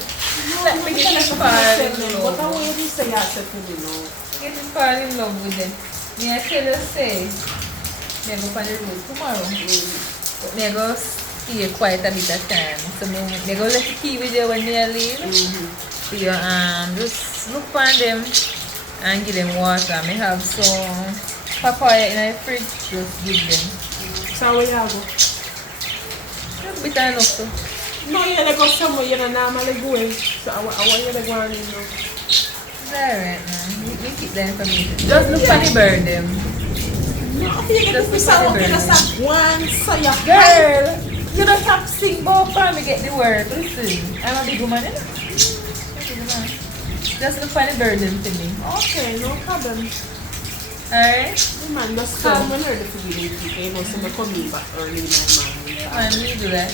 Let me get this fall in What love. a way you say you said to me now. Get this fall in love with them. Me I tell you say, me go find the road tomorrow. But me go stay quite a bit of time. So me go let the key with you when you leave. So you just look on them and give them water. Me have some papaya in the fridge. Just give them. So where you go? Bit enough too. No, you go somewhere you don't normally go. So I want you to go on, you know. It's alright man. We keep the information. Just look for the bird them. No, you get Just to look say for the what you bird. just have one, so you Girl, you don't have to sing about for me get the word. Listen, I'm a big woman, you know? Just look for the bird them to me. Okay, no problem. Alright? Man, just calm when you're the feeling people. You know, so I come in back early in my mind. Man, we do that.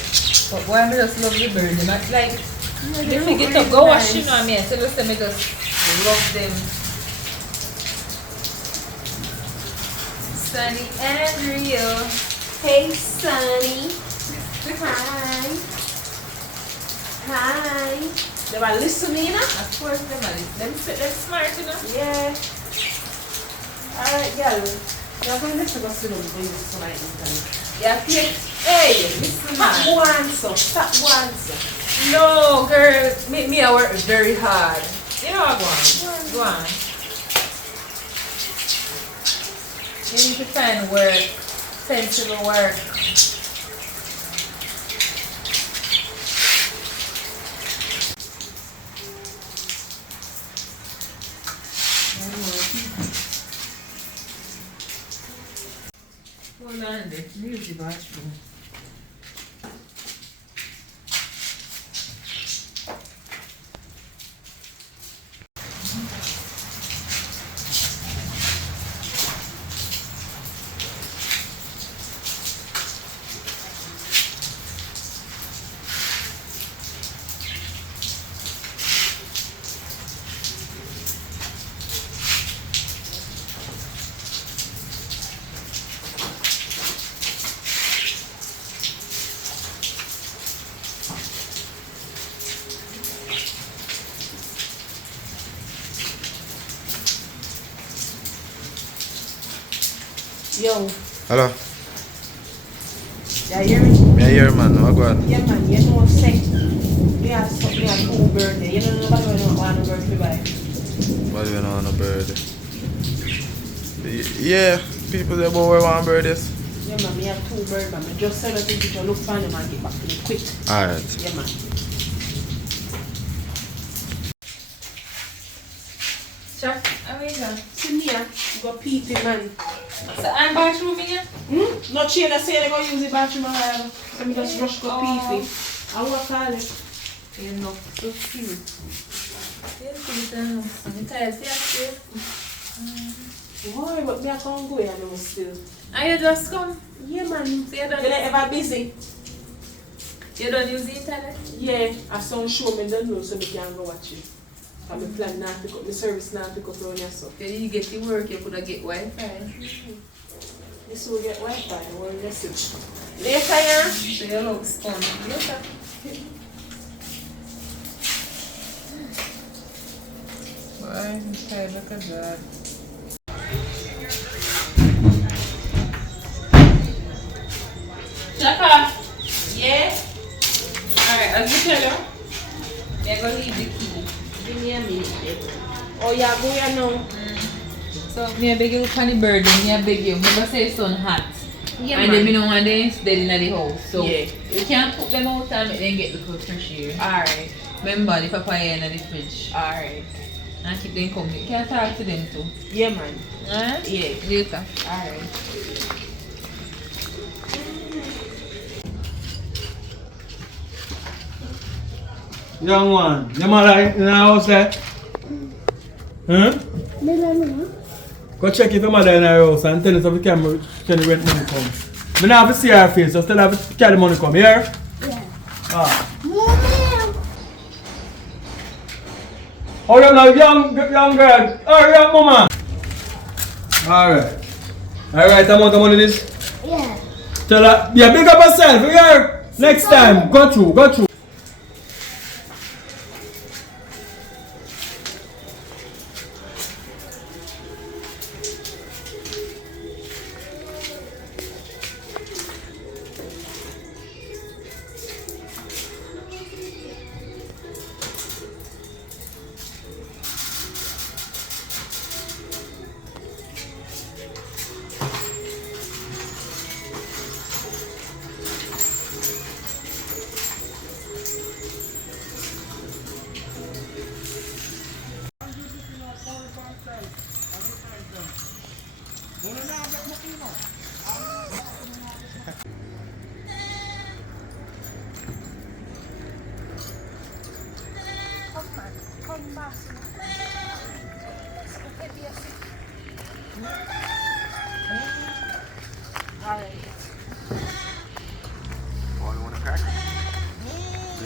But why I just love the bird them? It's like, They if look you get really to go wash nice. you know me, so just me just love them. Sunny and Rio. Hey, Sunny. Hi. Hi. They were listening, Of course, them smart, you know? Yeah. Alright, girl. You're going to listen to us tonight. Yeah, hey, listen Stop man. once, so. Stop once. No, girl, me I work very hard. You know what, go on. You need to find work, sensible work. Hold on, use the bathroom. Yo, Hello. You hear me? Me hear man, what go on? Yeah, man, you know, say, me have 2 birds there. You don't know about when I want a bird to buy. What do you know on a bird? Yeah, people say about where one bird is. Yeah, man, me have 2 birds, man. I just sell it to you, look for them and get back to me quick. Alright. Yeah, man. Chuck, how are you going? See me, you go pee man. So I'm bathroom here? No chain, I say they go use the bathroom or whatever. So me just rush go pee. I want to call it. You know, so cute. Yes, I'm tired. See, Why? But me I can't go here now still. and you just come? Yeah, man. So you You don't, not ever busy? you don't use the internet? Yeah, I saw show me don't know so me can go watch it. And my plan not pick up, my service not pick up around here so. If you get to work, you could have get Wi-Fi. This will get Wi-Fi, one message. Later, yeah? So you look fun. Yes, sir. Why? I'm tired, look at that. Chaka! Yeah? Alright, as you tell you, you're going to leave the key. Give me a minute. Oh, yeah, go here now. So, me I beg you for the bird, me I beg you. Never say it's sun hot. Yeah, And man. then me don't want them dead in the house. So, Yeah. you can't put them out and make them get the cold fresh air. Alright. Remember, the papaya in the fridge. Alright. And keep them coming. You can talk to them too. Yeah, man. Alright? Yeah. Later. Alright. Young one, your mother in the house there? Huh? Go check if your mother in her house and tell us if you can rent money come. We don't have to see her face, just tell her to carry the money come, here? Yeah. Ah. Hurry up now, young girl. Hurry up, mama. Alright. Alright, amount of money this? Yeah. Tell her, be a big up yourself, here. Next time, go through.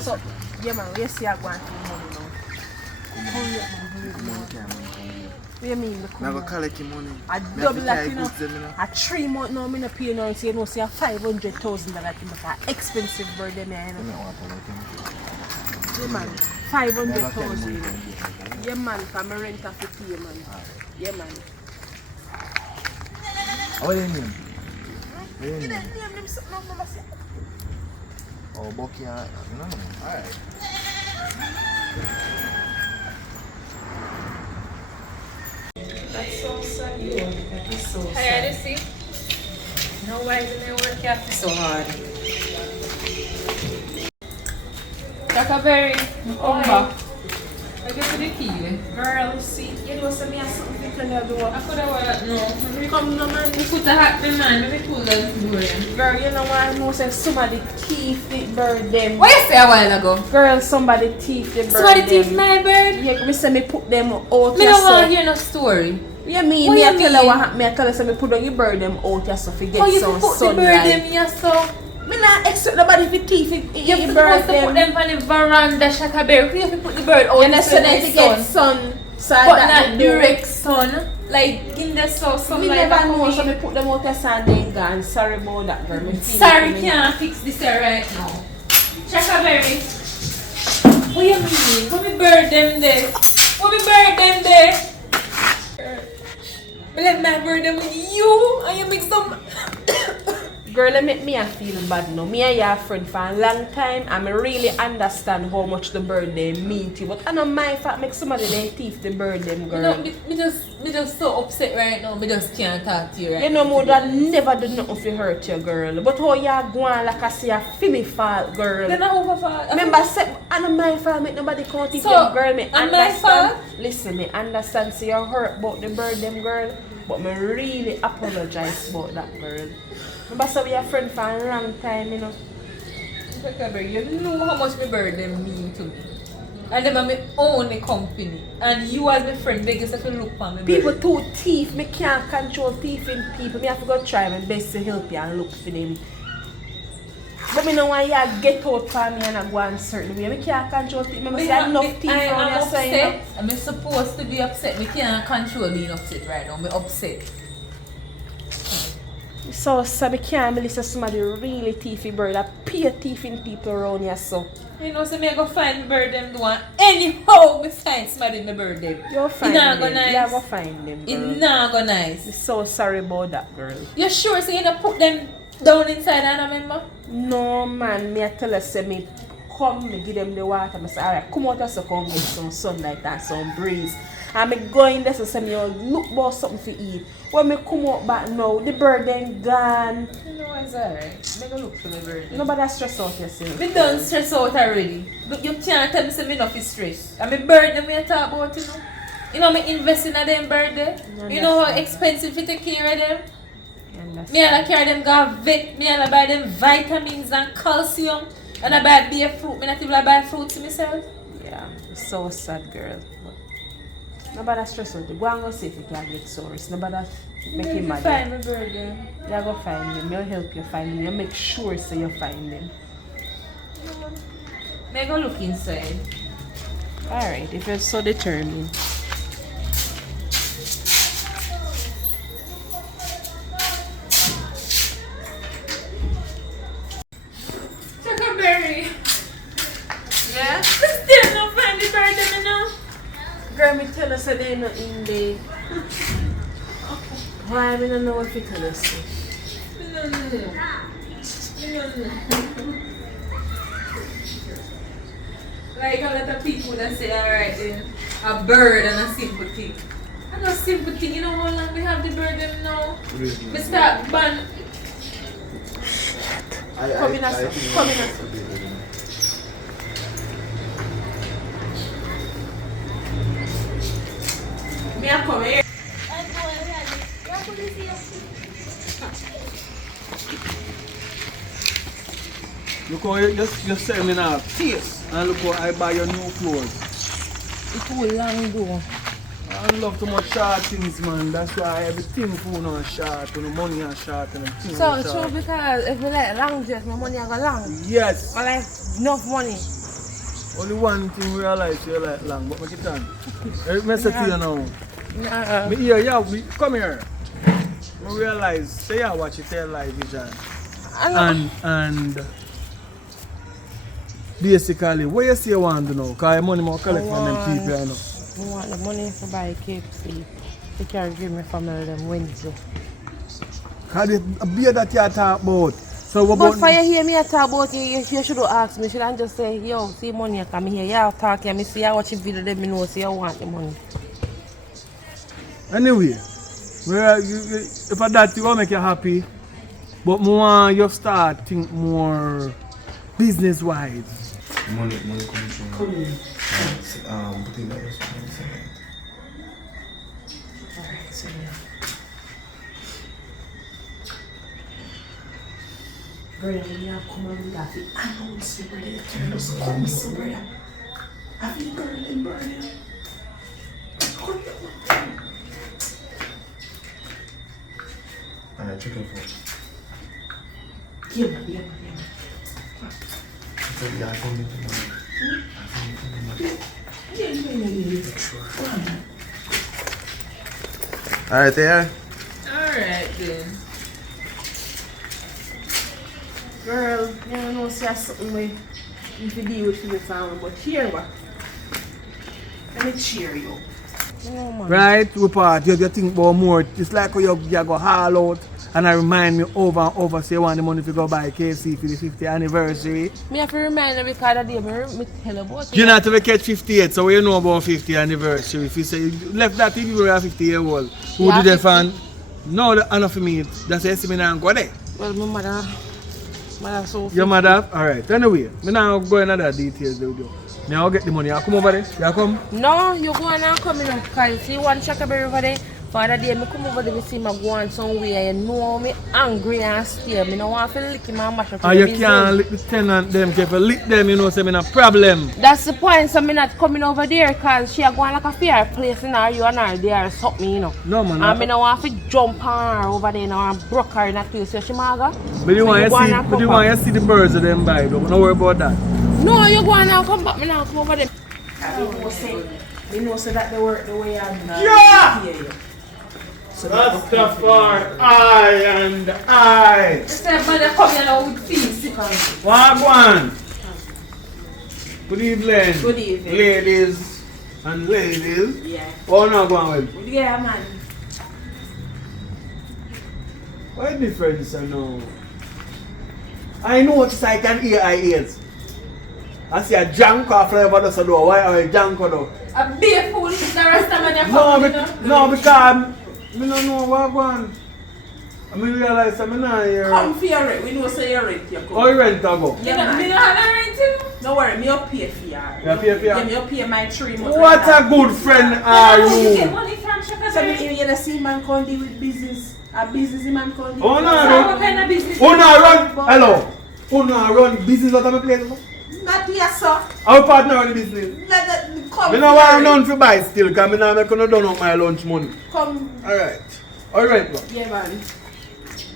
So, yeah, man, we see I go and keep money now. What do you mean? I go collect your money. I double that, you know. At 3 months now, I don't pay now. So, you know, say a $500,000 thing, but an expensive bird, them, you know. Yeah, man, 500,000. Yeah, man, for my rent off the pay, man. Yeah, man. What do you mean? Oh, Boki, no. Alright. That's so sad, you know. That is so sad. Hey, I see. No, why do they work you have to so hard? Berry, come back. I get to the key. Girl, see, you know, so me have something to tell you I about. could have no. Come no, man. You put a hat in man, maybe pull that door. Girl, you know what I know, say somebody thief the bird them. What you say a while ago? Girl, somebody thief the bird Somebody them. thief my bird? Yeah, me say me put them out. Me don't here, want so. to hear no story. Yeah, me, What me you I tell her mean? what happened. Me I tell her say me put on your bird them out here so fi get How you some put the bird sunlight. them here so? Me not expect nobody fi thief it. You're the supposed bird to put them on the veranda, Shaka Berry. You have to put the bird out And I said that to get sun. sun. So But that not they do. direct sun. Like in the sun, Me sunlight. never know, so me put them out here so they gone. Sorry about that, girl. Me feel Sorry, it. can't fix this here right now. Shaka Berry. What you mean? What me bird them there? What me bird them there? Me let my bird them with you and you make some Girl, it make me feel bad now. Me and your friend for a long time, and I really understand how much the birthday mean to you. But I know my fault make somebody they thief the birthday, girl. You know, me just so upset right now. Me just can't talk to you right now. You know, more than never do nothing to hurt you, girl. But how you going like I say, a me fault, girl. Then I over fault. Remember, say, I know my fault, make nobody come thief So, them, girl. Me and my understand. fault? Listen, me understand. So you're hurt about the birthday, girl. But me really apologize about that, girl. Remember, so we are friends for a long time, you know. You know how much my birthday mean to me. And them are my only company. And you as my friend beg yourself to look for me. People too thief, me can't control thieving people. Me have to go try my best to help you and look for them. But me know why you get out for me and I go on certain way. Me can't control thief. Me say enough thief on your side. You know? I'm supposed to be upset. Me can't control being upset right now. I'm upset. So me can't believe somebody really thiefy bird. I pay thieving people around here, so. You know, so me go find my birthday do one. Anyhow, me find somebody in my birthday. You'll find them. Nice. You go find them, girl. It not go nice. I'm so sorry about that, girl. You sure so you don't put them down inside and remember? No, man. Me I tell her, say me come, me give them the water. I say, alright, come out so come get some sunlight and some breeze. And me go in there so say me look for something to eat. When me come out back now, the bird then gone. You know it's alright. Me go look for the bird. Nobody stress out yourself. Me done stress out already. But you can't tell me say me enough is stress. And me bird them we talk about, you know. You know me invest in them bird there. You know how expensive to take care of them. Me I carry them go vet. Me I buy them vitamins and calcium. And I buy beer fruit. Me not even buy fruits myself. Yeah, it's so sad, girl. Nobody stress out. Go and go see if you can get sores. Nobody make him mad. Find my birthday. You go find them. You'll help you find them. You make sure so you find them. May I go look inside? Alright, if you're so determined. Chuckleberry. Yeah? Still not find the birthday now. Girl, me tell us that they're not in there. Why I don't know if you tell us. No. Like a lot of people that say, alright then, a bird and a sympathy. I know sympathy, you know how long we have the bird them now? We start ban. Come in us. Me a come here. Look how you sell me now taste. And look how I buy your new clothes. It's too long ago. I love too much short things, man. That's why everything for now is short, and the money is short, and everything So is true short. because if you like long dress, my money I go long. Yes. I like enough money. Only one thing we realize you like long, but make it on. I say to you now. Me here, yeah, come here. We realize, say yeah, watch it tell live vision. And basically, what you say you want to know? Because money more collect from them people, I know. I want the money to buy KFC. They can give me family them Wednesday. Because the beer that you talk about. So what But about... for you hear me talk about it, you should have asked me. Should I just say, yo, see money you come here. Yeah, talk here. Me see I watch a video, let me know, see you want the money. Anyway, if I that you will make you happy, but more you start think more business wise. Money comes from putting that Alright, so yeah. Brother, you have come and do that. Announce me, brother. You turn us come, so brother. Have you burning? Alright, check your phone. Give me. Yeah, I found it. Alright, there. Alright then. Girl, you know, see something with you to deal with your family, but here what? Let me cheer you. You know, man. Right, we part, you think about more. It's like how you go haul out And I remind me over and over, say you want the money to go buy KC for the 50th anniversary. Me have to remind you because that day me tell about it. You not to catch 58, so what you know about 50th anniversary? If you say you left that if you were 50-year-old, who Yeah, did that fan? No, that's enough for me. That's a me now go there. Well, my mother so Your mother? Alright, anyway, me now go into other details. Me I'll get the money. I come over there. You come? No, you go on and come in because you see one Chakaberry over there. For the day, I come over there to see me go on somewhere. You know me angry and stay. Me no want to lick him and mash up And you can't lick the tenant them. If you lick them, you know, say me no problem. That's the point, so I'm not coming over there because she going like a fair place in her, you and her there or something, you know. No, man. And I don't want to jump on her over there now and broke her in that place, so she maga. But you want to see the birds of them by, don't worry about that. No, you go on and come back, me now come over there. You know, so that they work the way I'm not. Yeah! That's the for I and I. Instead of come here now with fees. Wagwan. Good evening. Good evening. Ladies and ladies. Yeah. Oh no, go on well. Yeah, man. What difference I know? I know what I can hear I ears. I see a janko flavor does a door. Why are a janko though? A beer fool is the rest of man No, because I don't know what one. I realize I'm not here. Come for your rent. We know say your rent you come. Oh, you rent a go? Yeah, man. Me no have a rent too. No worry, me up pay for your. You pay for your? Yeah, me up pay my 3 months. What a good friend are You get you? money from So Chakaberry. you see man can deal with business. A business man can deal Oh So no, what kind of business? oh no, run. Hello. Oh no, run business out of my place. Not yes, sir. Our partner on the business. Let that come. I don't want none for buy still, because I don't make no done up my lunch money. Come. Alright. Alright, bro. Yeah, man.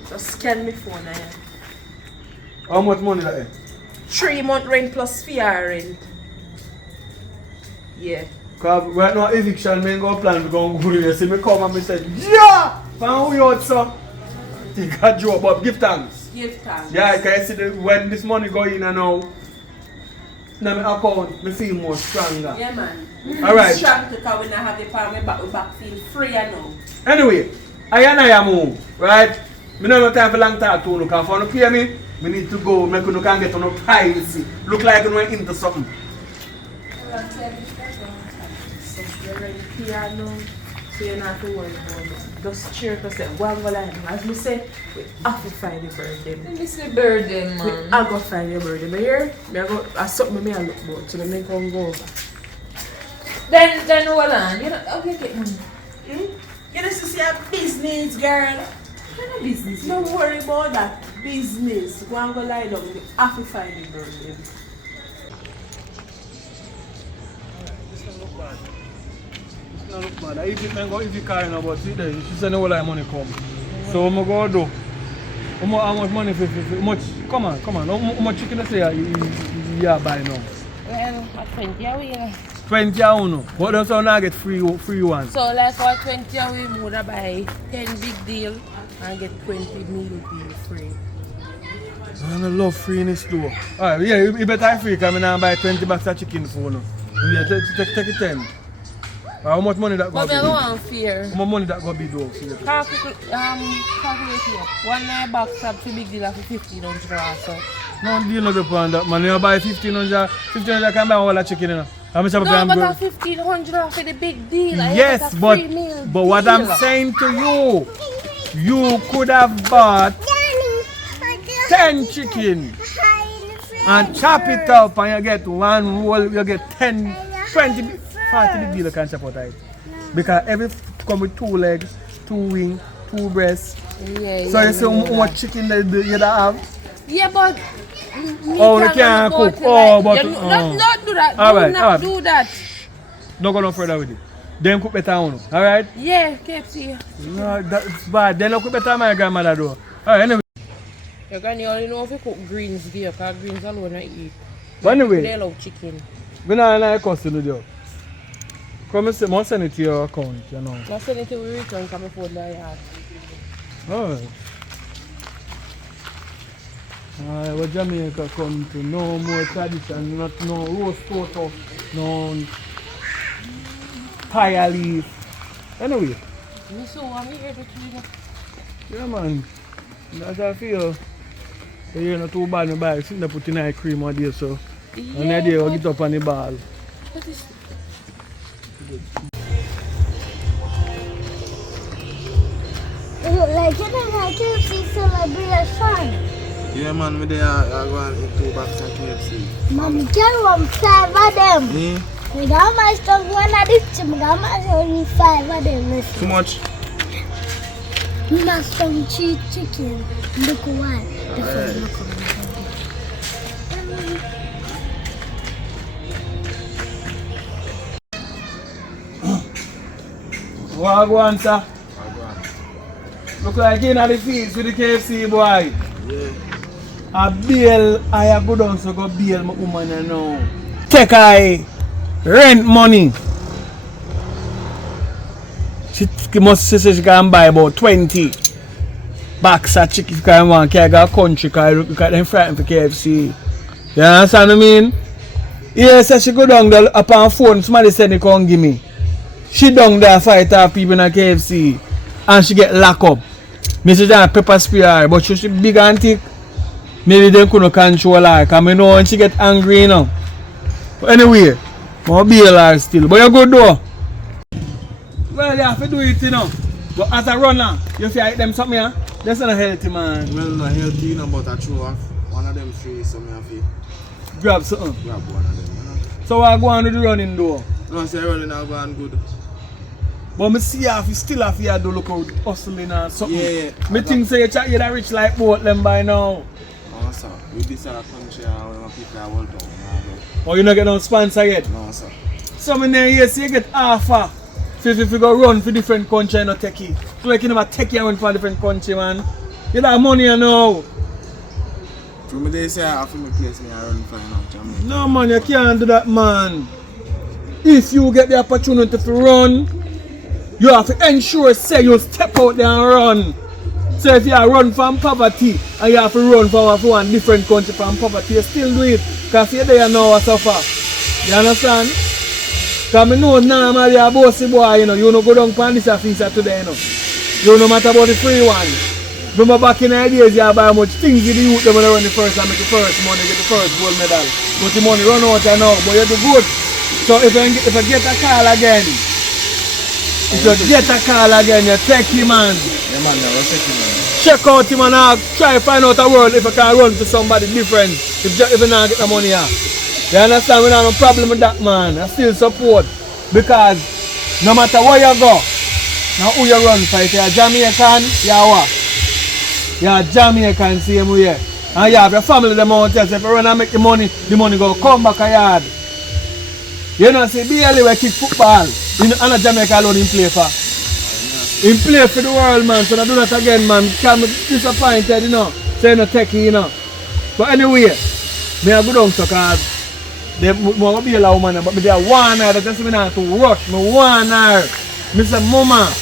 Just scan my phone now. How much money that is? 3 month rent plus fee rent. Yeah. Because right now eviction, I go plan to go to you. See me come and I say, yeah! From who you out, sir? He got you, but give thanks. Give thanks. Yeah, because I see when this money go in and now, in my account, I feel more stronger. Yeah, man. Alright. Strong because we not have the power, we back feel free now. Anyway, I am move, right? I don't have time for long talk to you, because if you don't pay me, we need to go, make you can get on a privacy. Look like you're into something. So you're ready here now, so you don't have to worry about it. Just cheer yourself, go and go like that. As we say, we have to find the birthday. Let me see burden, We man. have to find the birthday. But here, I something I look about, so I can go over. Then hold on. You know, okay, get money. You just see a business, girl. What kind of business? Don't worry about that business. Go and go lie down. We have to find the birthday. It's not look bad. If you carry no, but see there, she said no like money come. So I'm going to do. How much money for how much? Come on. How much chicken say you buy now? Well, at 20 a week. 20 a uno. But that's how I get free one. So like for 20 a week, we would buy 10 big deal and get 20 meal deal free. I love free in the store. Alright, yeah, you better free because I now buy 20 bags of chicken for you. Yeah, take it 10. How much money that go But be? I don't want fear. How much money that go be though? For you? Calculate here. One night box up to big deal for 1,500 so. No, you know the point that man, you buy 1,500 can buy all that chicken, you know. How much No, but I'm a 1,500 for the big deal. I Yes, get a but free meal what deal. I'm saying to you, you could have bought 10 chicken and chop it up and you get one roll, you get 10, 20, 40 big deal you can chop out of it. Because every come with 2 legs, 2 wings, 2 breasts. Yeah, So you see how much chicken that you have? Yeah, but Oh, you can't cook. Oh, but not do that. Alright, Not do that. don't go no further with it. Them cook better on. Alright? Yeah, KFC. No, that's bad. They don't cook better than my grandmother do. Alright, anyway. Your granny only know if you cook greens there, because greens alone I eat. But anyway. They love chicken. We don't like cussing with you. Come and send it to your account, you know. I send it to we return because my phone die hard. Alright. What Jamaica come to no more tradition, not no roast pork, no pie leaf. Anyway. Me so I'm here to clean up. Yeah man. That's how I feel. So you're not too bad in the bag. Sitting there putting ice cream on there, so. And then you get up on the ball. Like, you know, like KFC celebration. Yeah, man, me there I go and eat 2 bags of KFC. Mom, get 5 of them. Me? We got my stuff, one of this, we got my only 5 of them. Listen. Too much? We must some cheese chicken. Look why. The food look Wagwan, sir. Look like in the fields with the KFC boy. Yeah. A bail, I go down so go bail my woman now. Take I rent money. She must say she can buy about 20 bags of chicken if you want to go country because you got them frightened for KFC. You understand what I mean? Yeah, so she go down there upon phone, somebody said they can't give me. She down there fight her people in a KFC and she get locked up. Mrs. John pepper spray her, but she big and thick. Maybe they couldn't control her because I know when she get angry, you know. But anyway, I'll bail her still. But you good though. Well, you have to do it, you know. But as a runner, you feel like them something, yeah? That's not healthy, man. Well, not healthy, you know, but I throw off one of them three, so I have to Grab something. grab one of them, you know. So I go on to the running though. No, say running I go on good. But I see you still have to do look out hustling or something. Yeah. Me think say you chat you that rich like both them by now. No, sir. With this country, when people are well done. Or you not get no sponsor yet? No, sir. Some in there yes you get offer. So if you go run for different country and not take it. So like you never take you run for a different country, man. You got money you know. From me they say I have to me place me I run flying out Jamaica. No man, you can't do that, man. If you get the opportunity to run, you have to ensure say you step out there and run. So if you run from poverty and you have to run from one different country from poverty, you still do it. Because you're there now and suffer. You understand? Because I know normally you're a bossy boy, you know. You don't go down for this officer today, you know. You know matter about the free one. Remember back in the days you buy much things with the youth when they run the first and make the first money, get the first gold medal. But the money run out now, but you do good. So if I get a call again, you take him man. Yeah man, I was taking him. Check out him and try to find out a world if I can run to somebody different. If you not get the money here. You understand? We don't have no problem with that man. I still support. Because no matter where you go, now who you run for, if you're a Jamaican, you're what? You're a Jamaican same way. And you have your family them out there. So if you run and make the money go come back a yard. You know, see, barely we kick football. And a Jamaica alone in play for. In play for the world, man. So I do that again, man. Can't be disappointed, you know. So you know, take it, you know. But anyway, me a go down to cause they want to be a woman, but me they want her. That's me not to rush. Me want her. Me say, mama,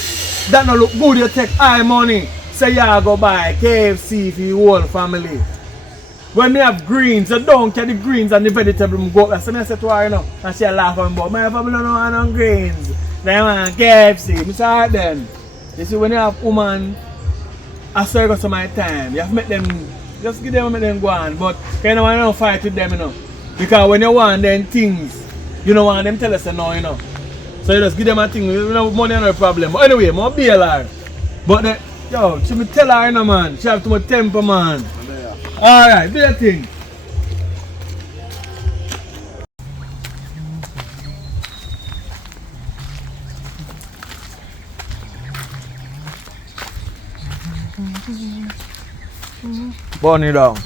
that no look good. You take high money. Say you go buy KFC for your whole family. When me have greens, I don't care the greens and the vegetable go. That's what I say to her, you know. And she laugh at me, but my family don't want no greens. They want KFC. Me say, alright then. You see, when you have woman, I circle some my time. You have to make them, just give them and make them go on. But you don't want to fight with them, you know. Because when you want them things, you don't want them tell us no, you know. So you just give them a thing, you know, money is no problem. But anyway, I'm bail her. But the, yo, she me tell her, you know, man. She have too much temper, man. Alright, do your thing. Burn it down.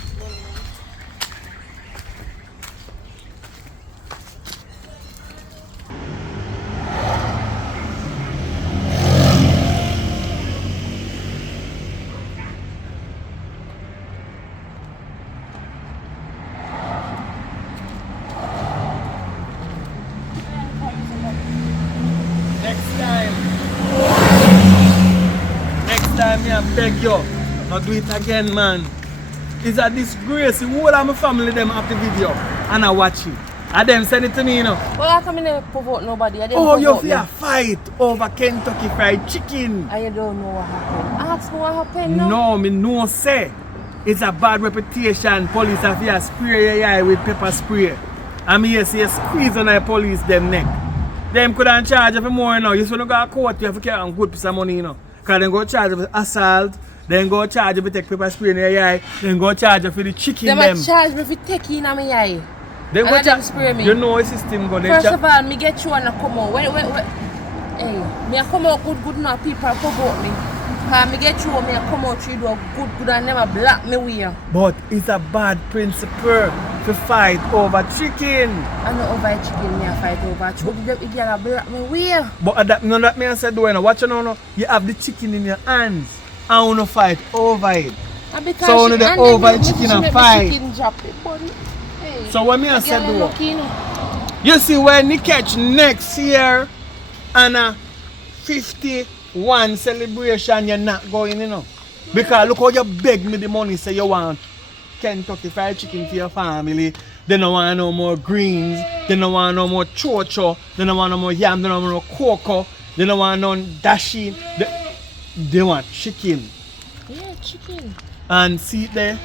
Next time, I beg you, not do it again, man. It's a disgrace. The whole of my family them have the video and I watch it. And them send it to me, you know. Well, how come you never provoke nobody? I didn't Oh, you provoke fear them. fight over Kentucky Fried Chicken. And you don't know what happened. Ask me what happened now. No, me no say. It's a bad reputation. Police have to spray your eye with pepper spray. And me say squeeze on the police them neck. Them could have charge you for more now. You just want to go to court, you have to carry on good piece of money, you know. Because then go charge you for assault, then go charge you for take pepper spray in your eye, then go charge you for the chicken Them them. a charge me for taking in my eye. Then And go them charge spray me. you know the system go. First of all, me get you and I come out. Hey, me a come out good now. People provoke me. Cause me get you and me a come out you do good and never block me way. But it's a bad principle to fight over chicken. I know over chicken, me a fight over chicken. You gotta block me way. But that, none of that me I said do, watch now, you have the chicken in your hands and you no fight over it. And because So one of she- the and over then chicken she and make fight. the chicken drop it, but, hey, So what me I the said girl do, lucky, you know. you see when you catch next year and a 51 celebration you're not going, you know. Because look how you beg me the money, say you want Kentucky Fried Chicken for your family. They don't want no more greens. They don't want no more chocho. They don't want no more yam. They don't want no cocoa. They don't want no dashi. They want chicken. Yeah, chicken. And see it there,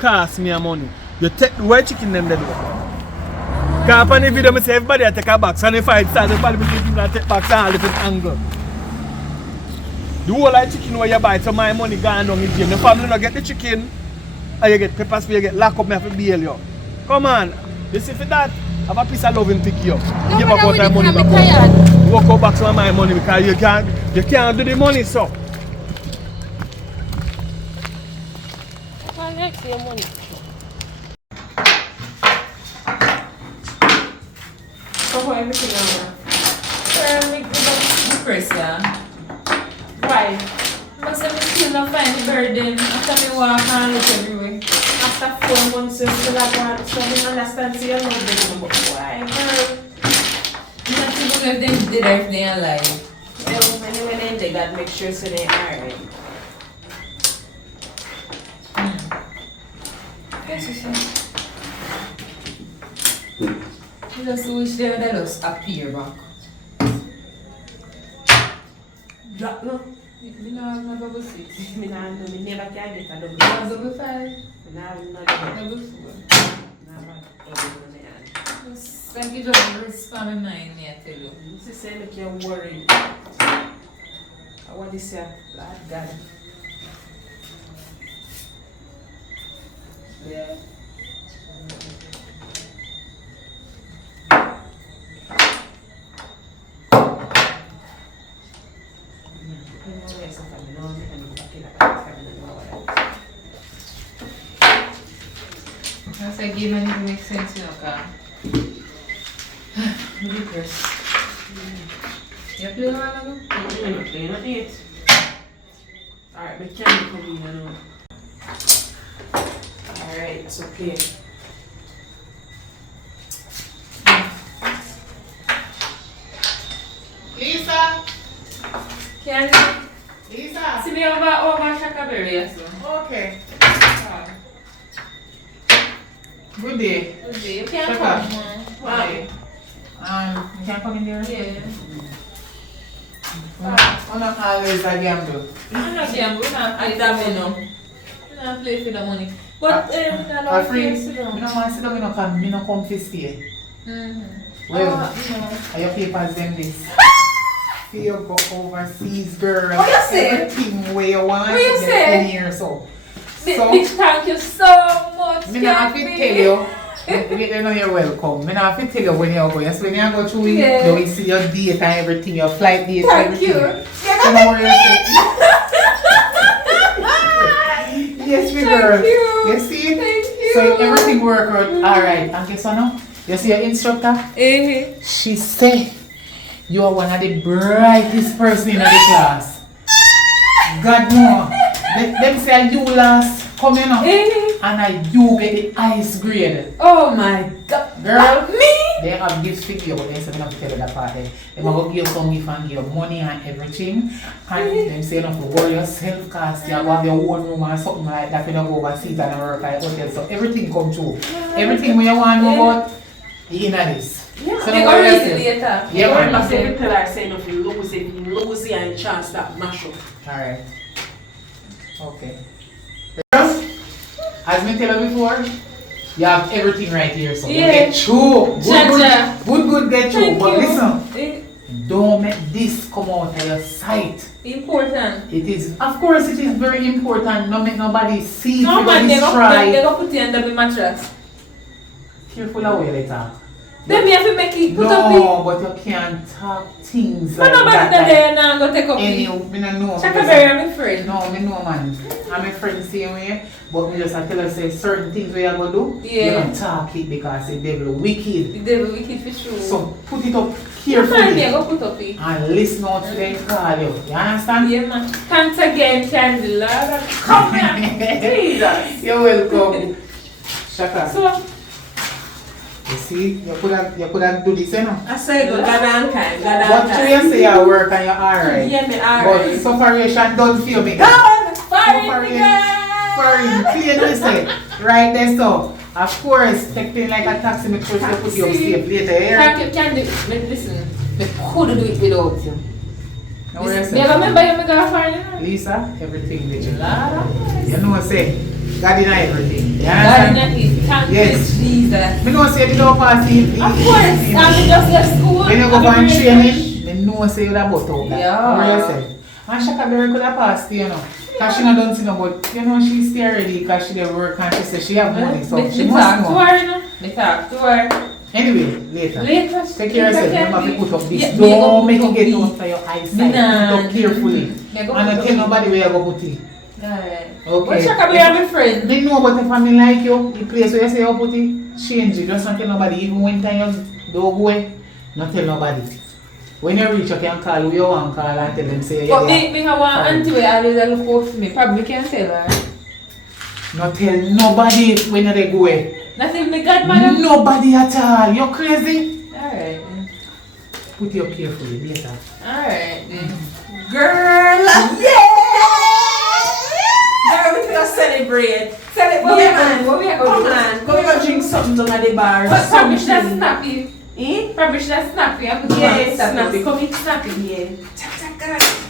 cost me a money. You take where chicken them they do. Because on the video I say everybody take a box and if I start everybody people take box and all different angle. The whole like chicken where you buy, so my money gone down in jail. The family don't get the chicken and you get pepper spray, you get lock up me for bail you. Come on, you see for that, have a piece of love and pick you up. You give up out that money back home. You walk out back to my money because you can't do the money so. Well, next your money. So how everything over? Me go back to press, yeah. Why? Because I still not find the burden after me walk and look everywhere. After 4 months, you still have so you understand, so you know them, but why? Not to know if them dead or if they alive. When they got make sure so they alright. Yes, you see. I just wish they would just appear back. Drop no. Me no have no double six. Me never can get a double. Double five. Me no double. Double four. Double. Just like you just respond 9, me I tell you. She say make you worry. What is your Lord God? Yeah. That's a game and it makes sense, you know, car. Ridiculous. You play one of them? I'm not playing on it. Alright, but can you come in, you know? Alright, so play. Lisa! Can Lisa! see me over Shakaberry, yes, sir. Okay. Good day. Good day. You can Shut come. up. Why? You can come in there? Yeah. I'm not always a gamble. I'm not gamble. We're not play for the money. We're not play for the money. But, My friend, I don't want to sit down, I don't come to stay. Well, are your papers them this? You go overseas, girl. What you say? Everything where you want. What you get say? in here, so. Big thank you so much. Me not have to tell you. You know you're welcome. Me not have to tell you when you go. Yes, when you go through it, Yeah. you will see your date and everything, your flight date and Thank everything. you. So don't worry yourself. Yes, me girl. Thank you. You see? Thank you. So everything work out. Alright. And guess what now? You see your instructor? She say you are one of the brightest person in the class. God know. Them say you last coming up. And you get the highest grade. Oh my God. Girl, Me? they have gifts for you, but they say not to tell you that part. They will give you some gift and give you money and everything. And them say not to worry yourself because you have your own room or something like that. You don't go overseas and work at a hotel. So everything come true. Everything when you want to know about You know this. Yeah, So They now go what you read say? it later. Yeah, I'm man. not saying tell her say nothing, lose and chance that mash up. Alright. Okay. Girls, as me tell you before, you have everything right here, so Yeah. you get through. Jaja. Good, get through. Thank But you. listen, Eh, don't make this come out of your sight. Important. It is, of course, it is very important. Don't make nobody see No it man, they destroy. go put it under the mattress. Careful how you talk. Then me have to make it put up it. No, but you can't talk things But like nobody that. there now go take up Any, it. me no know. Chaka because Berry, I'm a friend. No, me know man. I'm a friend same way, but me just I tell her say certain things we are gonna do. Yeah. You don't talk it because the devil wicked. The devil wicked for sure. So put it up Man, carefully me go put up it. and listen out to them call you. You understand? Yeah man. Thanks again, Candy Lord. Come here. Jesus. You're welcome. Shaka. So, You see, you could have do this, you know. I say go God kind, But you say you work and you're alright. Yeah, me But alright. separation don't feel me. God, fire me, girl. Foreign, clear this say. Right there, so. Of course, take thing like a taxi, make sure you put you up safe later here. Candy, listen. Me could do it without you. Now where you Me say? remember you me go fire. Lisa, everything legit. Lord. You know say, God in everything. You God understand? in it. Thank Yes. you, Jesus. Me know say you don't pass it. Of course, I'm just at school. When you go I'm for very training, me know say you da butt out that. Yeah. Where you say? And Shaka Berry could have passed you know. Cause she not done see no, but you know she stay ready cause she dey work and she say she have money, so Me she talk must to know. her, you know. Me talk to her. Anyway, later. Later. Take care of yourself. Remember to put up this. Yeah, me Don't go make put it get up out it. for your eyesight. Me nah. Put up carefully. Me go And put don't up tell it. nobody where you go put it. Alright. Okay. But Shaka be my friend. They know about the family like you. The place where you say you put it, change it. Just don't tell nobody. Even when time you don't go away, not tell nobody. When you reach, you can call who you want to call and tell them say But yeah. me have one auntie where always a look out for me. Probably can tell her. Not tell nobody when you go away. Not even me godmother. Nobody at all. You crazy? Alright. Put you carefully later. Alright then. Girl, girl, we gonna celebrate. What we are Come on, come go drink something down at the bar. But probably should have Something. snappy. Eh? Probably should have snappy. I'm going Yeah, to snappy. Come eat snappy. Yeah.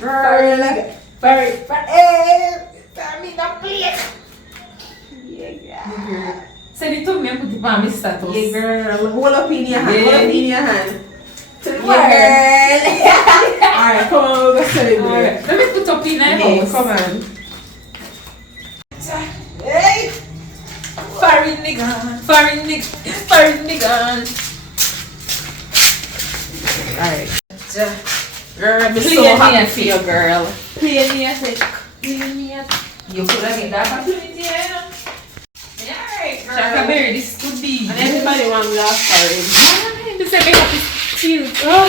Girl, Very. tell me the place. Girl. Send it to me and put it on my status. Yeah, girl. Hold up in your hand. Yeah. Hold up in your hand. To the Yeah, world. Alright, come on, we'll go celebrate. Alright. Let me put up in my Yeah, house. come on. Hey! Foreign nigga. Foreign nigga. Foreign nigga. Alright. Girl, I'm so Play happy me for you, girl. Play me as a. Play me as. You could have get that opportunity, you know. Alright, Shaka Berry, this could be. And everybody want to laugh for it. This is a happy cute. Oh.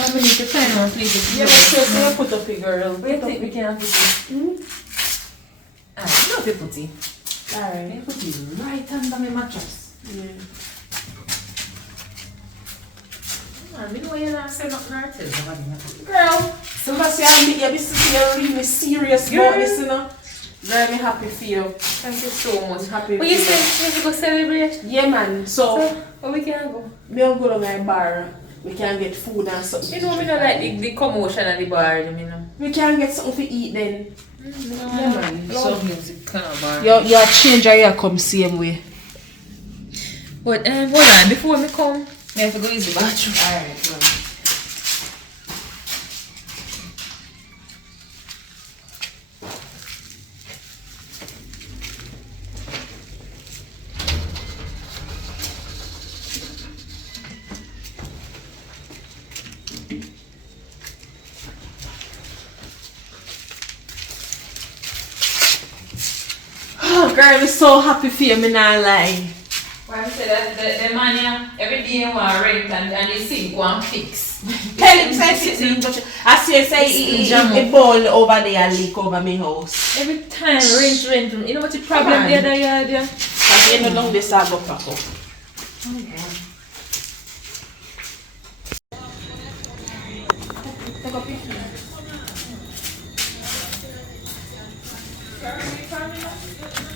I'm going to time on sleep. Yeah, but so you put up a girl. Wait, think we can put it. Ah, not a putty. Alright. I put it right under my mattress. Yeah. I know you're not saying nothing or tell somebody. Girl, somebody say I'm big, you're really serious about this, you know. Girl, I'm happy for you. Thank you so much. Happy But for you said you go celebrate? Yeah, man. So, where we can go? we'll go to my bar. We can get food and something. You know, me not like the commotion at the bar, you know. We can get something to eat then. Yeah, man. Loud music kind of bar. Your changer here come same way. But hold on, before me come, I have to go use the bathroom. Alright, man. Oh, girl, I'm so happy for you, me not lie. Why I say that the man here, every day you want rent and you sink one fix. Tell him say sit down. I say he ball over there leak over my house. Every time rent. You know what the problem the other yard there? Cause you know long this I go pack up. Take a picture.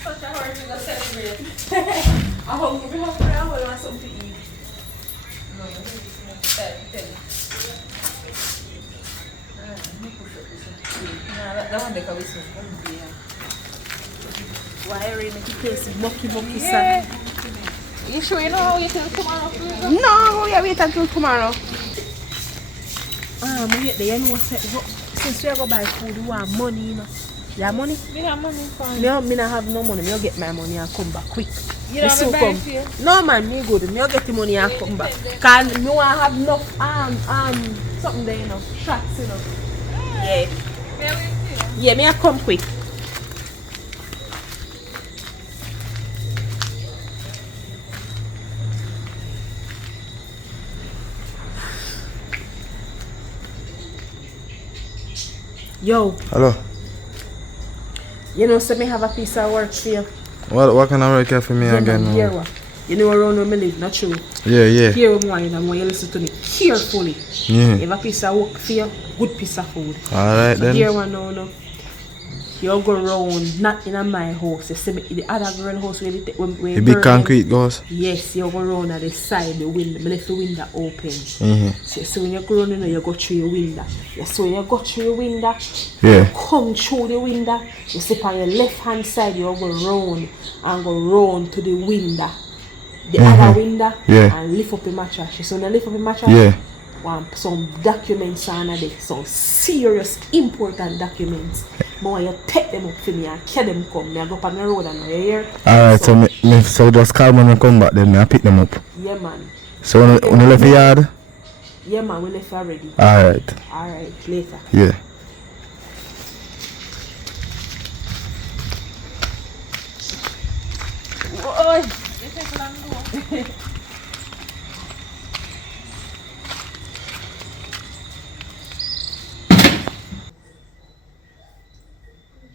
Such a hurry to go celebrate. I hope you have something to eat. That one they can be soon. Why are you making place mucky, Yeah. You sure you know how you till tomorrow? No, we are wait until tomorrow. Wait, you know what? Since we are going to buy food, we want money, you know. You have money? Me have money for Me don't have no money. Me get my money and come back quick. You don't have a buy for you? No man, me good. Me get the money and come back. Cause me want have enough something there, you know, shots, you know. Yeah. Yeah, me I come quick. Yo. Hello. You know, so me have a piece of work for you. What kind of work you have for me again? Here what? You know around where me live, not true? Yeah. Here what I want you listen to me carefully. Yeah. You have a piece of work for you, good piece of food. Alright then. Here one no. You go round, not in my house. You see me, the other girl house where the big concrete goes? Yes, you go round at the side, the window. I left the window open. So when you go round, you go through your window. So when you go through your window, you come through the window. You sit on your left hand side, you go round and go round to the window. The other window, and lift up the mattress. So when you lift up the mattress, want some documents on there, some serious, important documents. But when you take them up for me and carry them come, I go up on the road and you hear? Alright, so just call me and come back then, I pick them up. Yeah man. So when you left the yard? Yeah man, we left already. Alright, later. Yeah. Oi!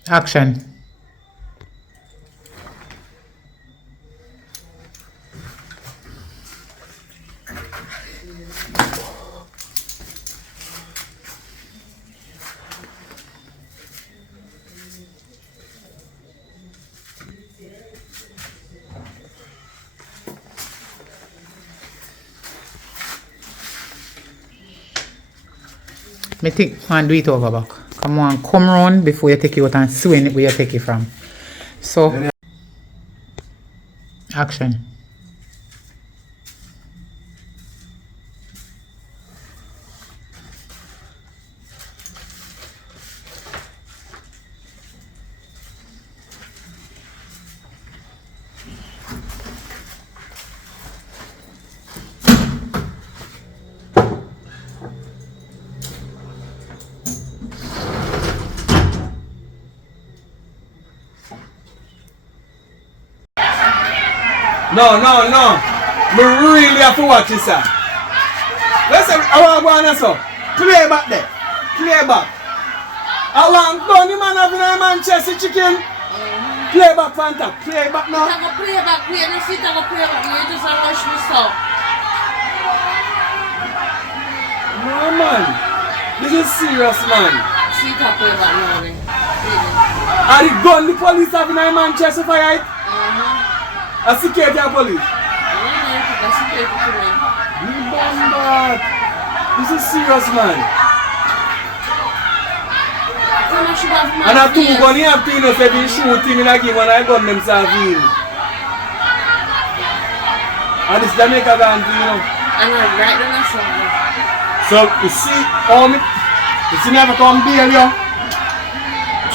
Action. Me think and do it over back. Come on, come round before you take it out and swing it where you take it from. So, action. No. Me really have to watch this, sir. Listen, I want to go on so. Play back there. Play back. I want to go on the man having a Manchester chicken. Play back, Fanta. Play back now. I'm going to play back. Wait, no sit, I'm going to play back. You just rush me so. No, man. This is serious, man. Sit, I play back now, then. Are the gun the police having a Manchester for it? A security police? A security to me. You bombard. This is serious, man. And I two gun here, you know, say they shoot him in a game and I gun themselves in. And it's Jamaica band, you know. And I'm right on that side. So, you see, you see me have to come bail you.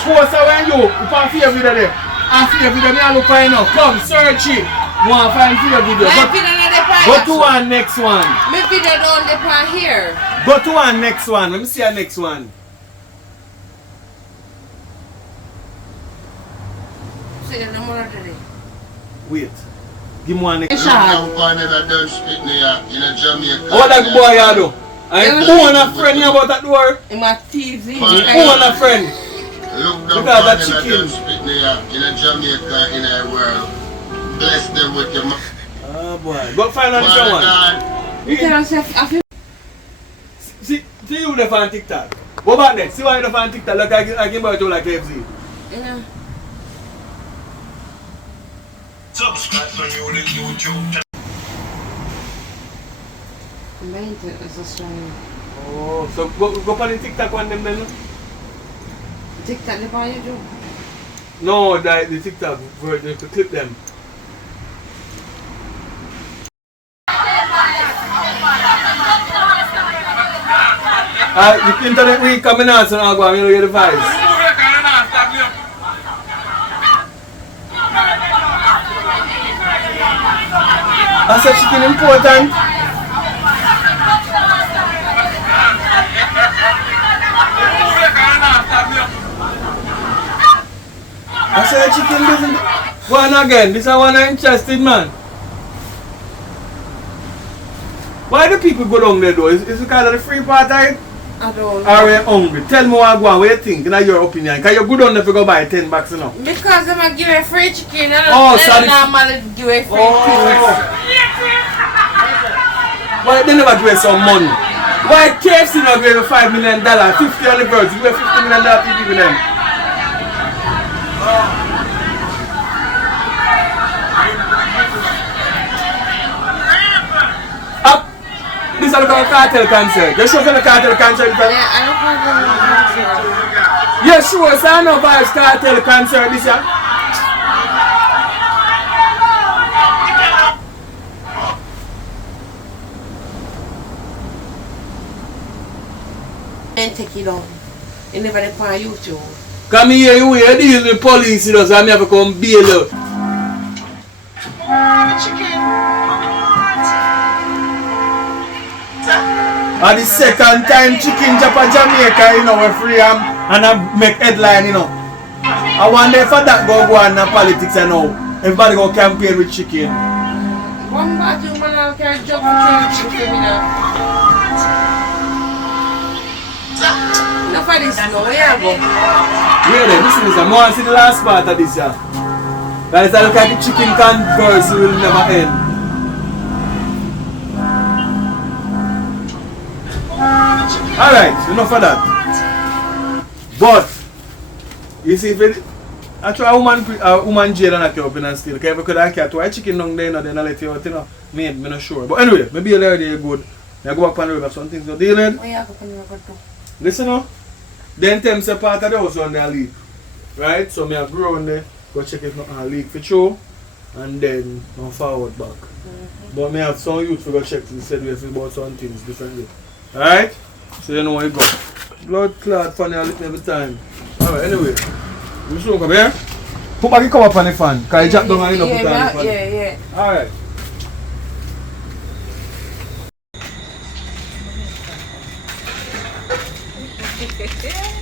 Suppose when you can't fear video there. And fear video, me look for you now. Come, search it. Want to find fear video. Go to one next one. My video down the part here. Go to one next one. Let me see a next one. Wait. Give me one next one. What that boy you do? I own a friend here about that door. In my TV. Own a friend. Look at that chicken. In a Jamaica, in a world. Bless them with your mouth. Oh boy. Go find another one. You can say, see you there on TikTok. Go back there. See why you're on TikTok. Look, I can buy it like KFC. Yeah. Subscribe on your YouTube. Mine is a strong. Oh, so go on the TikTok one them then? TikTok the buy you do? No, the TikTok version, you could clip them. The internet week coming out, so I'll go and get the vibes. I said chicken important. I said chicken doesn't. Go on again. This is one I'm interested, man. Why do people go down there though? Is it because of the free part of it? I don't know. Are you hungry? Tell me what you think, in your opinion. Because you're good on if you go buy 10 bucks, you know. Because I'm going to give you free chicken. I sorry. don't normally give you free things. Why they never give you some money? Why KFC not give you $5 million, 50 on the birds, give you $50 million to give them? Up! This is a cartel concert. You sure for the cartel concert? Yeah, I don't have any. Yeah, sure. So I know Vibes Cartel concert this year. And take it on. You never did on YouTube. Come here, you deal with police, you know, so I have to come bail you. And the second time chicken Japa Jamaica, you know, we're free and I make headline, you know. I wonder for that go on in politics and now. Everybody go campaign with chicken. One bad you man I'll carry job for chicken for me now. Enough of this now, where you go? Really, listen to this, I want to see the last part of this, yeah. Guys, I look at the chicken controversy will never end. Alright, enough of that. But, you see, if it, actually a woman jail and a keep up in and still, because if you could have kept why chicken down there, then I let you out, you know, I'm not sure. But anyway, maybe you're there good. You go back on the river, some things you're dealing. Where you go on the river too? Listen now, then them say part of the house on the leak. Right? So I go on there, go check if nothing leak for sure, and then I'll forward back. But I have some youth to go check to say we about some things differently. Alright? So you know where you go. Blood clot funny I lick every time. Alright, anyway. You should come here. Put back the cover on the fan. Because you drop down and you don't put it on the fan. Yeah. Alright.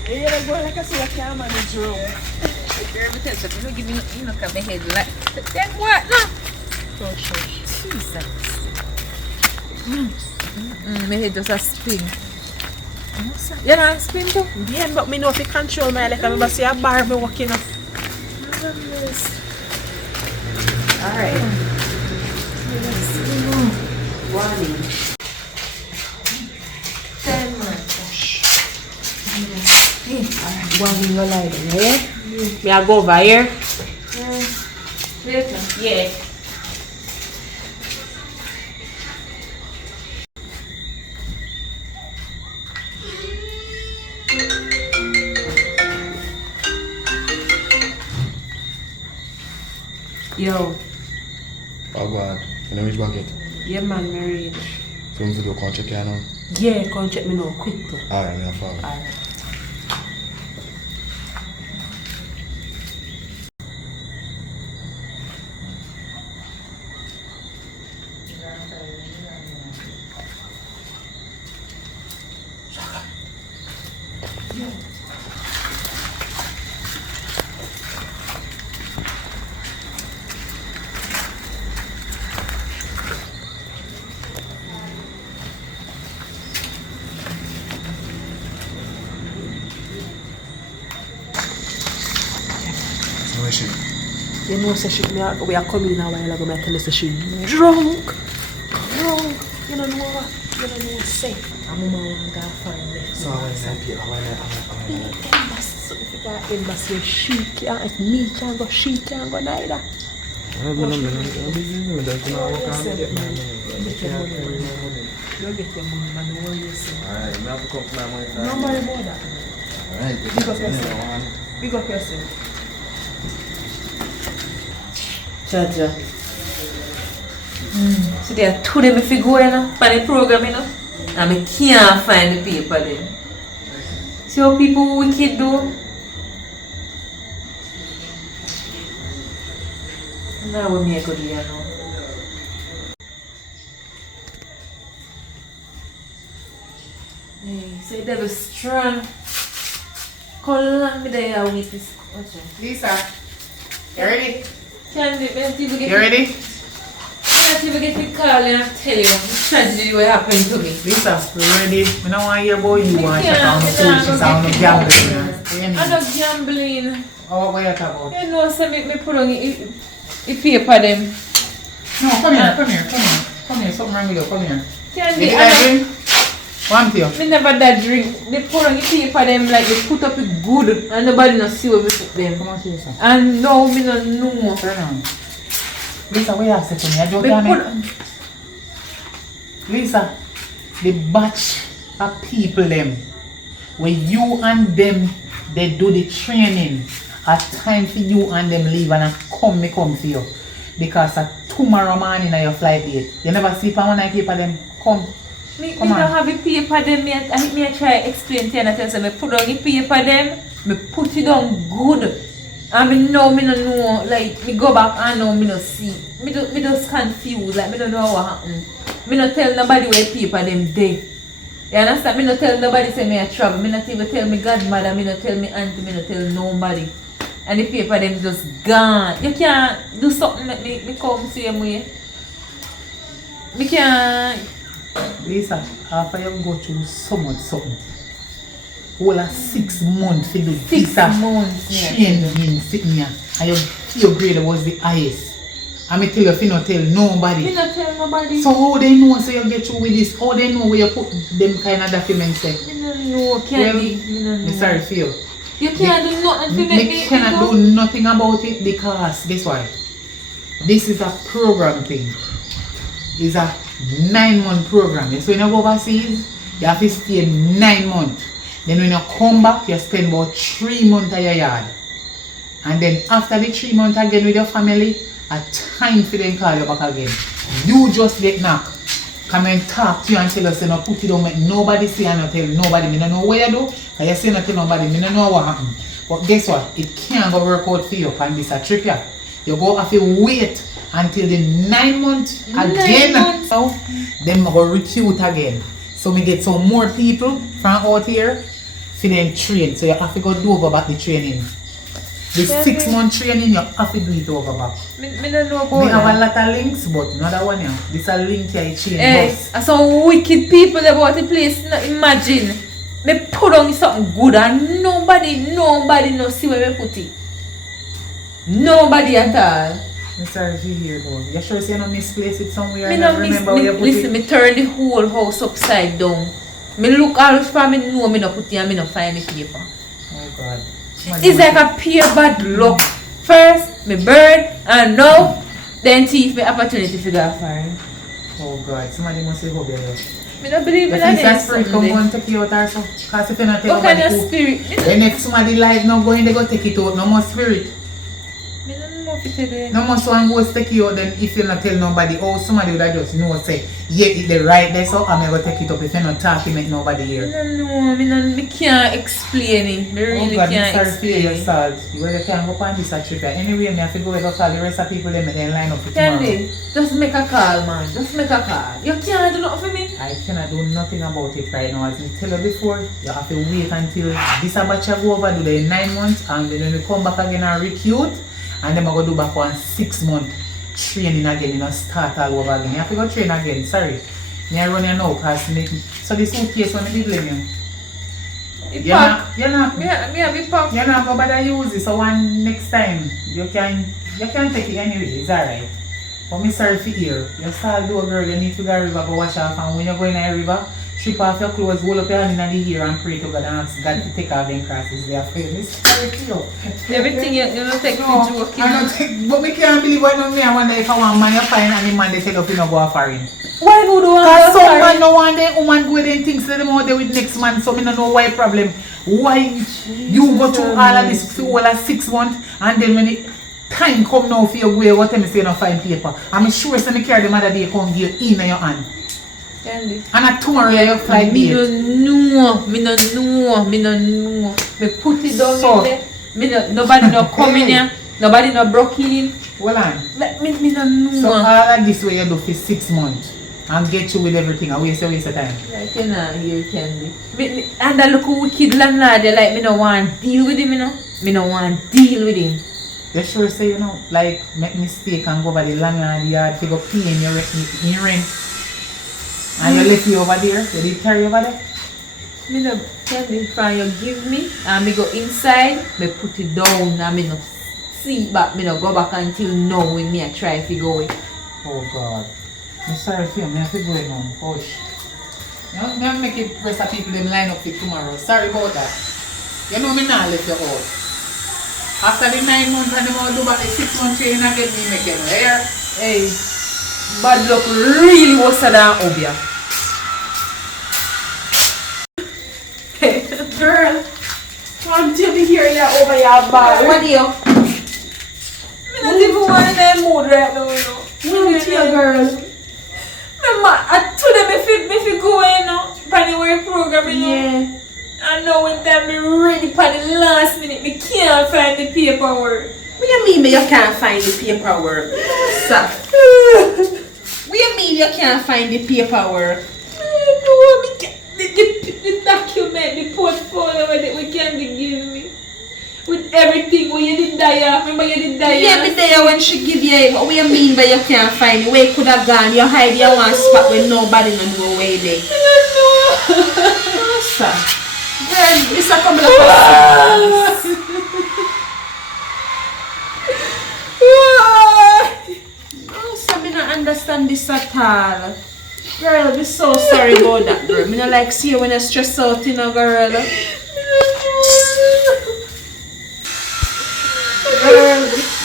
Yeah, go like I say I can't manage room. Girl, but tell you, give me no come my head like then what? No. Jesus. My head just a spin. You know spin too? Yeah, but me know if you control my like I remember see a bar me walking up. Alright. Warning. 10 minutes. Warning go lie down, yeah? Me I go over here. Later. Yeah. Yo. Oh God, you know which bucket? Yeah man, married. So you do come check here now? Yeah, come check me now, quick too. Alright, me a follow. Alright. You know, say she, we are coming in a while ago, I tell you, say she drunk. You don't know what? You don't know what to say. I'm going to find it. So I want to pay, Embassy, so if you got embassy, she can't, if me can't go, she can't go neither. I'm busy. I don't know how to get my money. You'll get your money, man. Don't worry yourself. Alright, I have to come for my money. Don't worry about that. Alright, Big up yourself. Big up yourself. Jaja. So there are 2 days if you go in for the program, you know, and I can't find the paper then. See how people wicked do? Now we make a good year now. Hey, say that was strong. How long did I with this question? Lisa, you ready? Can't even get You ready? can't even get the call and tell you the tragedy what happened to me. Lisa, you ready? I don't want to hear about you. I can't, want to sound of gambling. I'm not gambling. Oh, what are you talking about? You know, so me put on the paper them. No, come here. Come here, something wrong with you. Come here. Can't Did I drink? One to you. Me never that drink. They put on the paper them like they put up it good and nobody no see where we put them. Come on, Lisa. And now me no know. Turn on. Lisa, what you have to say to me? I don't know. Lisa, the batch of people them, when you and them, they do the training, a time for you and them leave and I come for you. Because tomorrow morning your flight date. You never sleep on one night paper them. Come. Me don't have the paper them. I try explain to you and I tell you, me put on the paper them, me put it on good. And me know, me don't know, like, me go back and now me don't see. Me just confused, like, me don't know what happened. Me don't tell nobody where paper them day. You understand? Me don't tell nobody say me a travel. Me not even tell me godmother, me don't tell me auntie, me don't tell nobody. And the paper them just gone. You can't do something that me come same way. Me can't. Lisa, after you go through so much something, whole 6 months to do 6 months training sitting here, and your grade was the highest. And me tell you, if you not tell nobody. Me not tell nobody. So how they know so you get through with this? How they know where you put them kind of documents there? Me don't know, can't Well, be. Me don't know. me sorry for you. You can't do nothing to make me cannot do nothing about it because this why. This is a program thing. It's a 9-month program. So when you go overseas, you have to stay 9 months. Then when you come back, you spend about 3 months at your yard. And then after the 3 months again with your family, a time for them call you back again. You just get knocked. Come and talk to you and tell us, no, put it down, make nobody see and not tell nobody. Me don't know where you do, because you say not tell nobody, me don't know what happened. But guess what? It can't go work out for you on this a trip here. You go have to wait until the 9 months again. 9 months. So, then I go recruit again. So me get some more people from out here for them train. So you have to go do over back the training. The 6-month training, you have to do it over back. Me don't know about We have that. a lot of links, but another one here. This is a link here, chain Hey, bus. and some wicked people about the place. No, imagine, me put on something good and nobody no see where me put it. Nobody at all. I'm sorry if you hear about it. You sure you don't misplace it somewhere? Me and no not miss. remember where you put Listen, it? me turn the whole house upside down. Me look all for me know me no put it and me no find the paper. Oh God. It's like a pure bad luck. First, me bird, and now, then thief me opportunity to go foreign. Oh God, somebody must say, hope you know. Me don't believe in If that. that spirit come go and take you out or so. Because if you not tell What kind nobody of who- spirit? Then if somebody life not going, they go take it out. No more spirit. Me don't know if it's there. No more someone goes take you out, then if you not tell nobody, oh somebody would have just know say, yeah, it's the right there, so I'm going to take it up. If you not talk, you make nobody hear. Me can't explain it. Me really God, can't sorry for explain your it. salt. Well, you can't go on this a trip. Anyway, I have to go over call the rest of people them and then line up for tomorrow. Candy, just make a call, man. Just make a call. You can't do nothing for me. I cannot do nothing about it right now. As I tell you before, you have to wait until this batch go over, do the 9 months, and then when we come back again and recruit, and then I go do back 1 6-month training again, you know, start all over again. You have to go train again, sorry. I run you now, because so this suitcase when I did leave you. You're not go bother use it, so one next time you can take it anyway, it's alright. But me sorry for you. You start do a girl, you need to go to the river, go wash off, and when you go in the river, strip off your clothes, hold up your hand in the ear and pray to God and ask God to take off them crosses there for you. It's sorry to you. Everything you don't take No, the joke. I don't take, but me can't believe what me I wonder if I want man you find and the man they tell you no go foreign. Why would you want Because to some foreign? man no want them woman go them things to them out there with next man, so me no know why problem. Why you go through all of this for all of 6 months and then when it time come now for your way, what time you say no find paper? I'm sure say me carry the mother day come give you in your hand. Candy. And at tomorrow you fly Me date. no know. Me put it down So, in there. Nobody no come in here. Nobody no broke in. Hold on. Me no know. So all of this way you do for 6 months and get you with everything, I waste of time. Like you know, here Candy. And that look wicked landlord, they like me no want deal with him, you know. Me no want deal with him. You sure say you know, like make mistake and go over the landlord yard to go pay in your rent. And you left you over there? You did carry over there? Me no Candy from you give me and me go inside, me put it down and me no see it back, me no go back until now when me I try to go it. Oh God. I'm sorry for you, I have to go now. Hush. You know, I make it rest of people them line up for tomorrow. Sorry about that. You know me now let you out. After the 9 months and the more do back the 6 months training again, me make it here. Hey, bad luck really worse than Obia. Girl, until we hear you over your bar. What do you? Me not even want in that mood right now, you know. What you, girl? I told them if you go in now, for the work program, you know. Yeah. I know when time me ready for the last minute, me can't find the paperwork. What you mean you can't find the paperwork? Sir. What you mean you can't find the paperwork? No, me can't. The document, the portfolio that we can give me. With everything, when you did die, remember you did die? Yeah, me there when she give you it. What you mean by you can't find it? Where you could have gone? You hide your one spot where nobody no know where you there. I Sir. Girl, this a couple of questions. Oh, so I don't understand this at all. Girl, I'm so sorry about that, girl. I don't like see you when you stress out, you know, girl. Girl,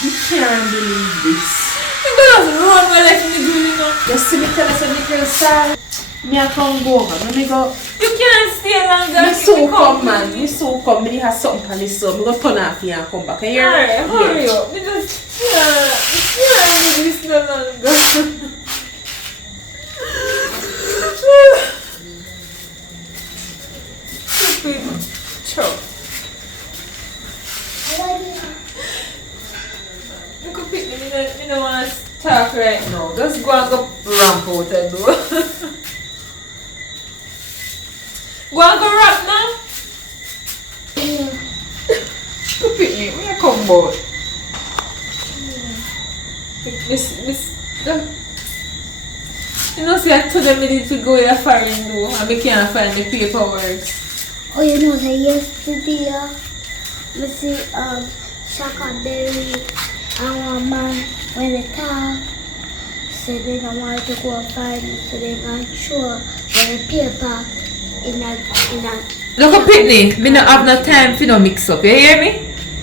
you can't believe this. You gotta run my life in the good, you know. You see me tell us a little sir. Me a come go over. Let me go. You can't stay longer. Me so come, man. Me so come. Me have something for this, so me go turn off here and come back. Here. Alright, hurry up. Me just can't do this no longer. Choke. You could pick me. I don't want to talk right now. Just go and go ramp out and do. Go and go rap now. You pick me. Where you come about? You know, see, I told them I need to go here foreign though, and I can't find the paperwork. Oh, you know, that yesterday, I see Shaka Berry and one man, when they talk, said they don't want to go find it, so they can show the paper in a Look up, Pitney. Me not have no time for no mix up. You hear me?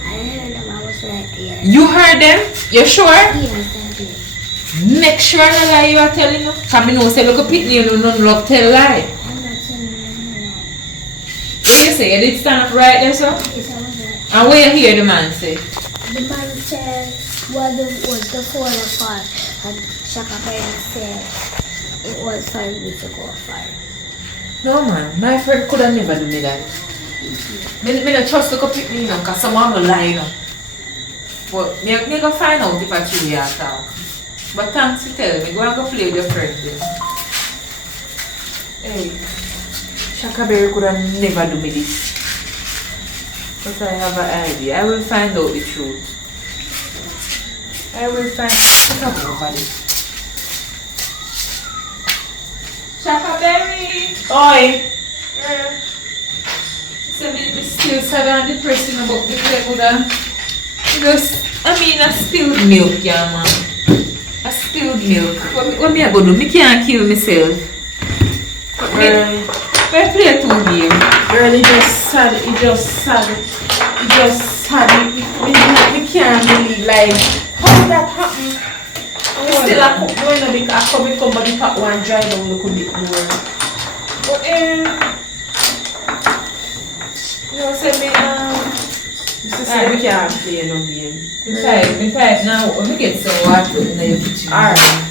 I heard them, I was right there. You heard them? You sure? Yes, I did. Make sure no lie you are telling you. Because me know say look up, Pitney, you don't love tell lie. I'm not telling you no. What you say? You did stand up right there, sir? Yes, I was right. And what you hear the man say? The man said what was the fall apart, and Shaka Berry said it was 5 weeks ago fire. No man, my friend could have never do me that. Me not trust look up Pitney, you know, because someone will lie, you know. But me go find out if I truly are talk. But thanks for telling me. Go and go play with your friend then. Hey, Shaka Berry could have never do me this. But I have an idea. I will find out the truth. I will find out about it. Shaka Berry! Oi! So me still sad and depressing about the Jammiwood. I spilled milk, yeah man. I spilled milk. What me I go do? Me can't kill myself. We play 2 games. Girl, it just sad. It just sad. It just sad. We can't believe like how that happened. We still a cook doing a bit. I come but the top one dry down look a bit more. But you know, say me we can't play no game. Me type now. Let me get some water in your kitchen. Alright.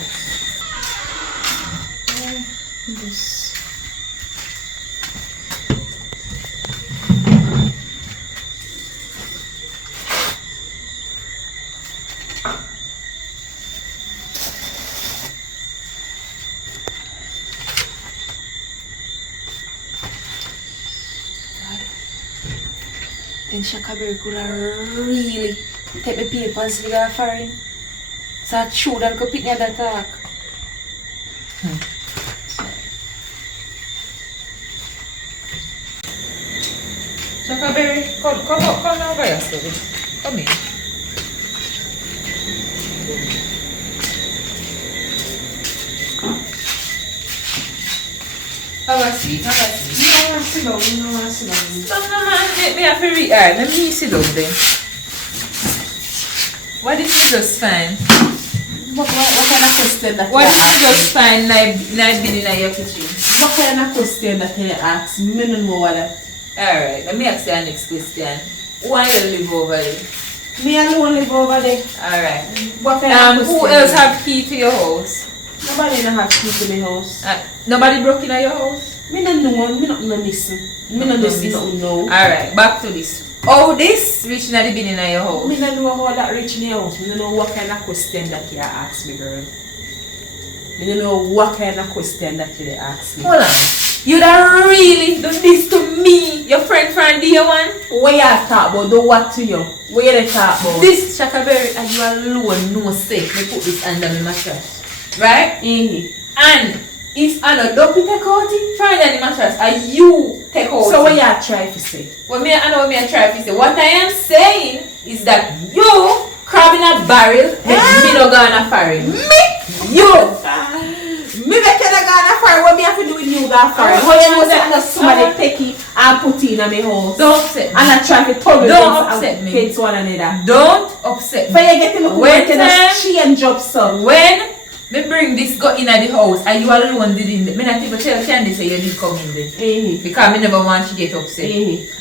Then Shakaberry could have really take the papers with her foreign. So I true that could pick me at that talk. Shakaberry, come now by yourself. Come in. Have a seat, have a seat. No one sit down, no one sit down. No man, me have to read. Alright, let me sit down then. What if you just find? What kind of question that What you if you ask just find I've been in your kitchen? What kind of question that you ask me? I don't know what that. Alright, let me ask you the next question. Why you live over there? Me alone live over there. Alright. What kind of question? Who else have key to your house? Nobody don't have key to my house. Nobody broke into your house? Me don't know, me not listen. Me not listen, no. Alright, back to this. Oh, this reaching at the beginning of your house? Me don't know how that reach in your house. Me don't know what kind of question that you ask me, girl. Me don't know what kind of question that you ask me. Hold on. You done really done this to me, your friend from day one? What you talk about? Do what to you? What you talk about? This Shakaberry, are you alone? No say. Me put this under my mattress. Right? And if I don't take out it, find any mattress, and you take out so what it. you try to say? I know what I try to say. What I am saying is that you crab in a barrel, me no gonna fire. Me? You! Me make you not gonna fire. What me have to do with you gonna fire? How you know that somebody take it and put it in my house? Don't upset me. And I try to tell you Don't upset me. against one another. Don't upset me. For you get to look When like you just change up so. When me bring this go in at the house and you alone did in there, me not even tell Candy say you did come in there. Because me never want she get upset.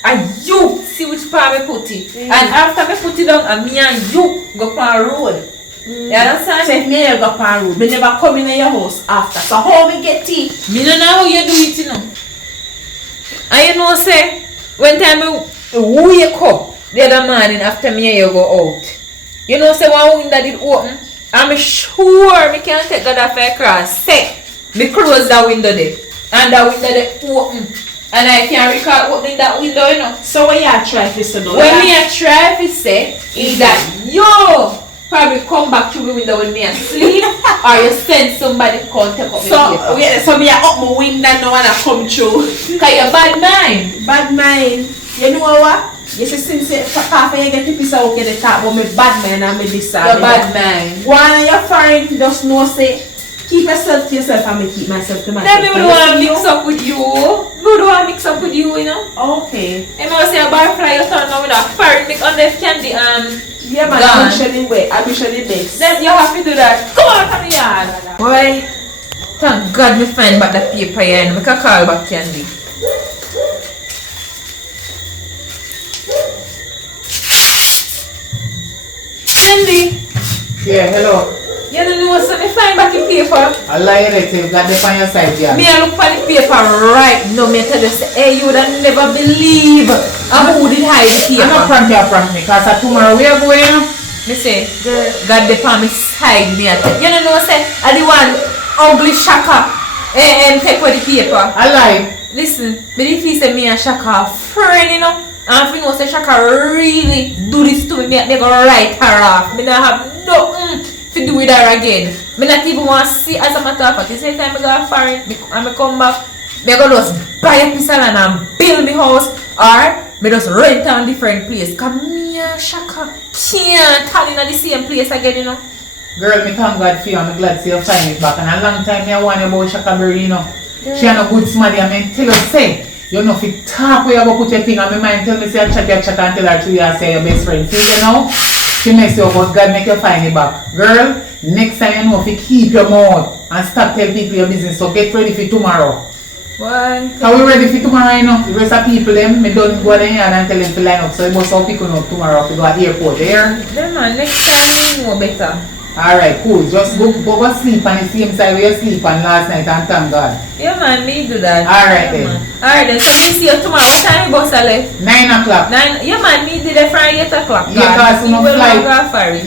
And you see which part me put it. And after me put it down and me and you go on road. You understand? So if me ever go on road, me never come in your house after. So how me get it? Me don't know how you do it, you know. And you know say, when time me wake up the other morning after me and you go out. You know say one window did open. I'm sure me can't take that off across. Say, me close that window there. And that window there open. And I can't recall opening that window, you know. So what you try to say now? What me try to say is that you probably come back through the window when me asleep or you send somebody to come take up so, me so me up my window now and I come through. Because you're bad mind. Bad mind. You know what? You see, since half you get to piece out the top, but me bad man and me this You're bad mind. One of your foreign just know say, keep yourself to yourself and me keep myself to myself. Then me don't want to mix up with you. Me don't want to mix up with you, you know. Okay. And I say a barfly you turn now with a foreign mix on the candy yeah man, gone. I wish you the way. I wish you the best. Then you have to do that. Come on, come here. Boy, thank God me find back the paper here and I can call back Candy. Candy, Yeah, hello. you don't know so me find back the paper. I lie you got the on your side, yeah. Me I look for the paper right now. Me tell you say, hey, you would never believe who did hide the paper. I'm not prank me, because tomorrow we are going. Me say, girl, God the on me side me at you don't know say, I the one ugly Shaka take away the paper. I lie. Listen, me if he say me and Shaka friend, you know. And if you know say Shaka really do this to me, me go write her off. Me not have nothing to do with her again. Me not even want to see as a matter of fact. The same time I go foreign and I come back, me go just buy a piece of land and build my house or me just rent on different place. Cause me and Shaka can't stand in the same place again, you know. Girl, me thank God for you. I'm glad to see you find it back. And a long time I want you about Shakaberry, you know. She ain't a good smarty. I mean, tell her, say, you know, if you talk where you go put your thing on my mind, tell me, say, I chat and tell her to you and say your best friend. See, you know, she makes you, but God make you find it back. Girl, next time you know, if you keep your mouth and stop telling people your business, so get ready for tomorrow. Why? Are we ready for tomorrow, you know? The rest of people, them, me don't go there and tell them to line up, so you must all pick up tomorrow to go to the airport, there. Then man, next time we know better. Alright, cool. Just go sleep on the same side where you sleep on last night and thank God. Yeah man, me do that. Alright yeah, then. Alright then, so me see you tomorrow. What time you bus left? 9 o'clock. 9. Yeah man, me did it from 8 o'clock. Yeah, because you know flight.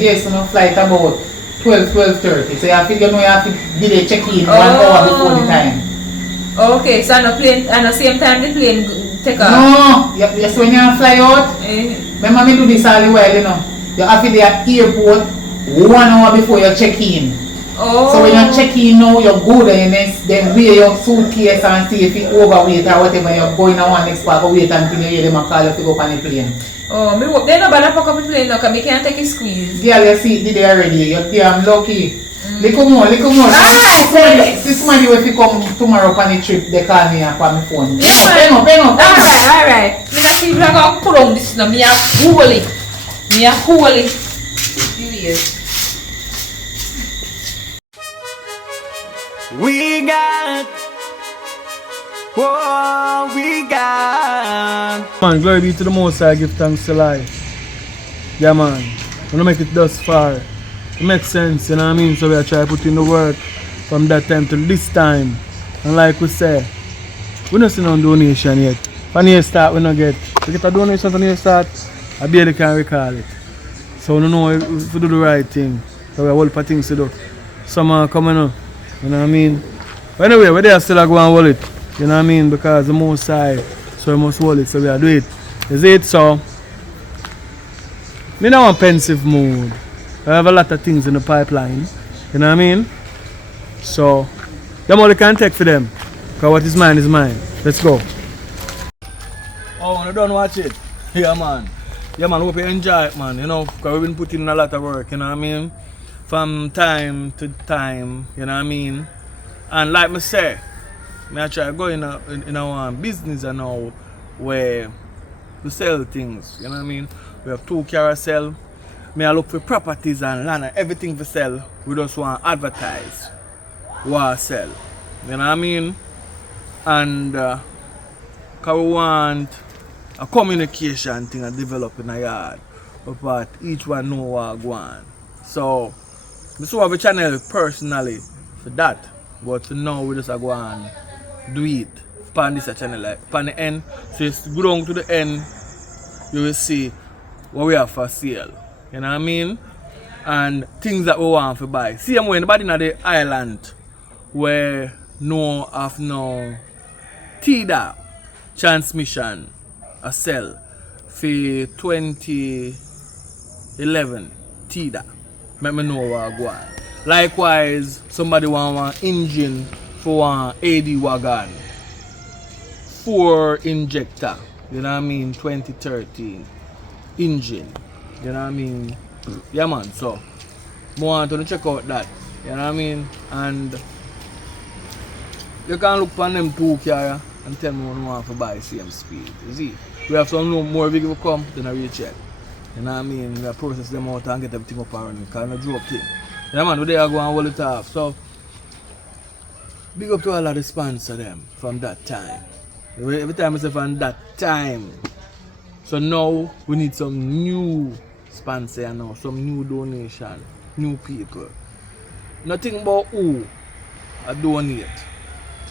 Yes, you know flight about 12:30. So you have to, you have to be there check-in 1 hour before the time. Okay, so on the plane, at the same time the plane take off? No, yes, when you fly out, remember me do this all the while, you know. You have to be at airport 1 hour before you check in. Oh. So when you check in now, you go there and then weigh your suitcase and see if you overweight or whatever. You're going on one next park, wait until you hear them call you to go on the plane. Oh, me hope they no bother pack up the plane now because me can't take a squeeze. Yeah, you see it there already. You're damn lucky. Little more. This money if you come tomorrow on the trip, they call me up on my phone. Yeah, pay up. Alright. Me not feel like I'm put on this now. Me a holy. Serious. We got. Whoa, we got. Man, glory be to the Most High, give thanks to life. Yeah man, when I make it thus far, it makes sense, you know what I mean? So we are trying to put in the work from that time to this time. And like we say, we don't see no donation yet. When you start, we don't get. We get a donation when you start, I barely can recall it. So we don't know if we do the right thing. So we have a whole lot of things to do. Some are coming up, you know what I mean? But anyway, we're there still go and hold it. You know what I mean? Because the Most High, so we must hold it, so we are do it. Is it so? Me now in a pensive mood. I have a lot of things in the pipeline. You know what I mean? So, them all you can take for them. Because what is mine is mine. Let's go. Oh, you don't watch it? Yeah man. Yeah man, hope you enjoy it man. You know, because we've been putting in a lot of work, you know what I mean? From time to time, you know what I mean? And like me say, I try to go in a business now where we sell things, you know what I mean? We have 2 carousel. I look for properties and land and everything for sell. We just want to advertise what sell. You know what I mean? And because we want a communication thing and develop in a yard. But each one know what go on. So this have a channel personally for that. But for now we just go on do it pan this channel like pan the end. So you go down to the end, you will see what we have for sale. You know what I mean? And things that we want to buy. See I'm going in the island where no have no TDA transmission a sell for 2011 TDA. Let me know what go on. Likewise, somebody want one engine for one AD wagon, 4 injector, you know what I mean, 2013 engine, you know what I mean, yeah man, so I want to check out that, you know what I mean, and you can look on them 2 car and tell me when you want to buy same speed, you see, we have some more vehicle come, then I recheck, you know what I mean, we process them out and get everything up and running, because I drop thing, yeah man, today I go and hold it off, so big up to all of the sponsors them from that time. Every time I say from that time. So now we need some new sponsor now, some new donation, new people. Nothing about who I donate.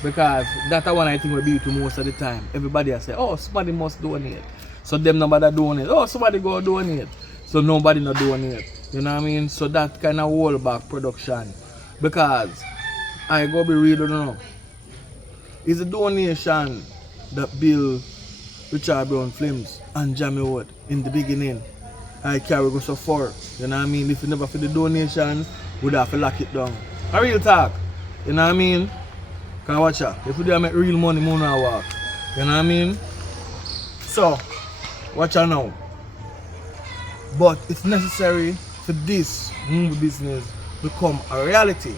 Because that's one I think will be to most of the time. Everybody say, oh somebody must donate. So them nobody donate. Oh somebody go donate. So nobody not donate. You know what I mean? So that kind of hold back production. Because I go be real, no. It's a donation that built Richard Brown Films and Jammiwood in the beginning. I carry go so far. You know what I mean? If you never for the donation, we'd have to lock it down. A real talk. You know what I mean? Can watch her. If we do make real money, we not walk. You know what I mean? So, watch her now. But it's necessary for this movie business to become a reality.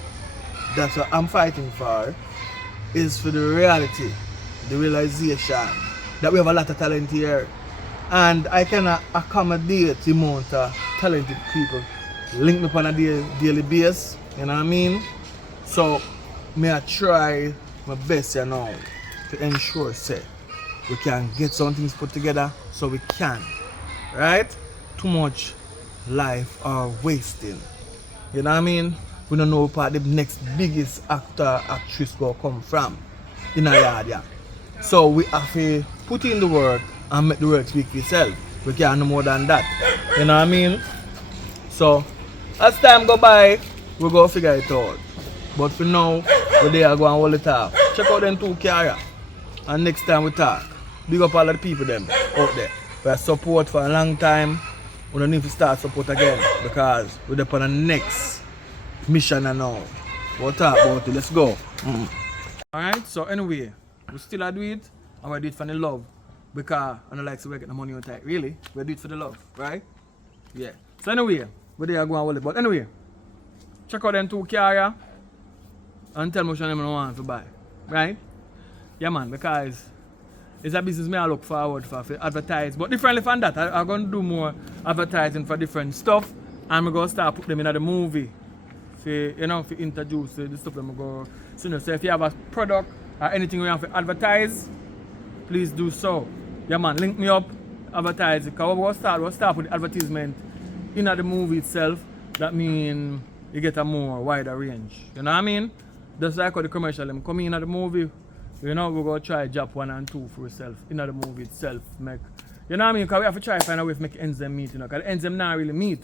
That's what I'm fighting for. is for the reality, the realization that we have a lot of talent here. And I cannot accommodate the amount of talented people link me on a daily basis, you know what I mean? So, I try my best, you know, to ensure say we can get some things put together so we can, right? Too much life are wasting, you know what I mean? We don't know where the next biggest actor, actress will come from in our yard, yeah. So we have to put in the work and make the work speak for itself. We can't do more than that, you know what I mean? So, as time go by, we go figure it out. But for now, we're there go and hold it off. Check out them 2 carrier. And next time we talk, big up all of the people them out there. We have support for a long time. We don't need to start support again because we're up on the next mission and now. We'll talk about it. Let's go. Alright, so anyway, we still do it and we do it for the love. Because I don't like to get the money on tight. Really? We do it for the love, right? Yeah. So anyway, we're there go and hold it. But anyway, check out them 2 carrier and tell me which one them want to buy. Right? Yeah man, because it's a business I look forward for advertise. But differently from that, I'm going to do more advertising for different stuff. And I'm going to start put them in the movie. For, you know, for introduce the stuff I'm going to so, you know, so if you have a product or anything you want to advertise, please do so. Yeah man, link me up, advertise it. Because we'll start with the advertisement in the movie itself. That means you get a more wider range. You know what I mean? Just like how the commercial them come in at the movie, you know, we're going to try job 1 and 2 for yourself in the movie itself. Make, you know what I mean? Because we have to try to find a way to make ends them meet, you know. Because the ends them not really meet.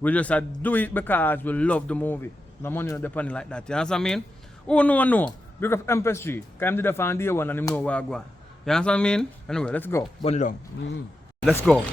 We just do it because we love the movie. No money not depending like that. You know what I mean? Oh no. Because Empress 3, because I'm there from day 1 and him know where I go. You know what I mean? Anyway, let's go. Burn it down. Let's go.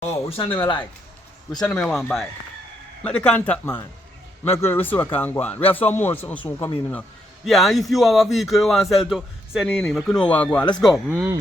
Oh, which one do I like? Which one do I want to buy? Make the contact, man. Make we see what can go on. We have some more soon coming in, you know. Yeah, and if you have a vehicle you want to sell to, send in, make you know what go on. Let's go.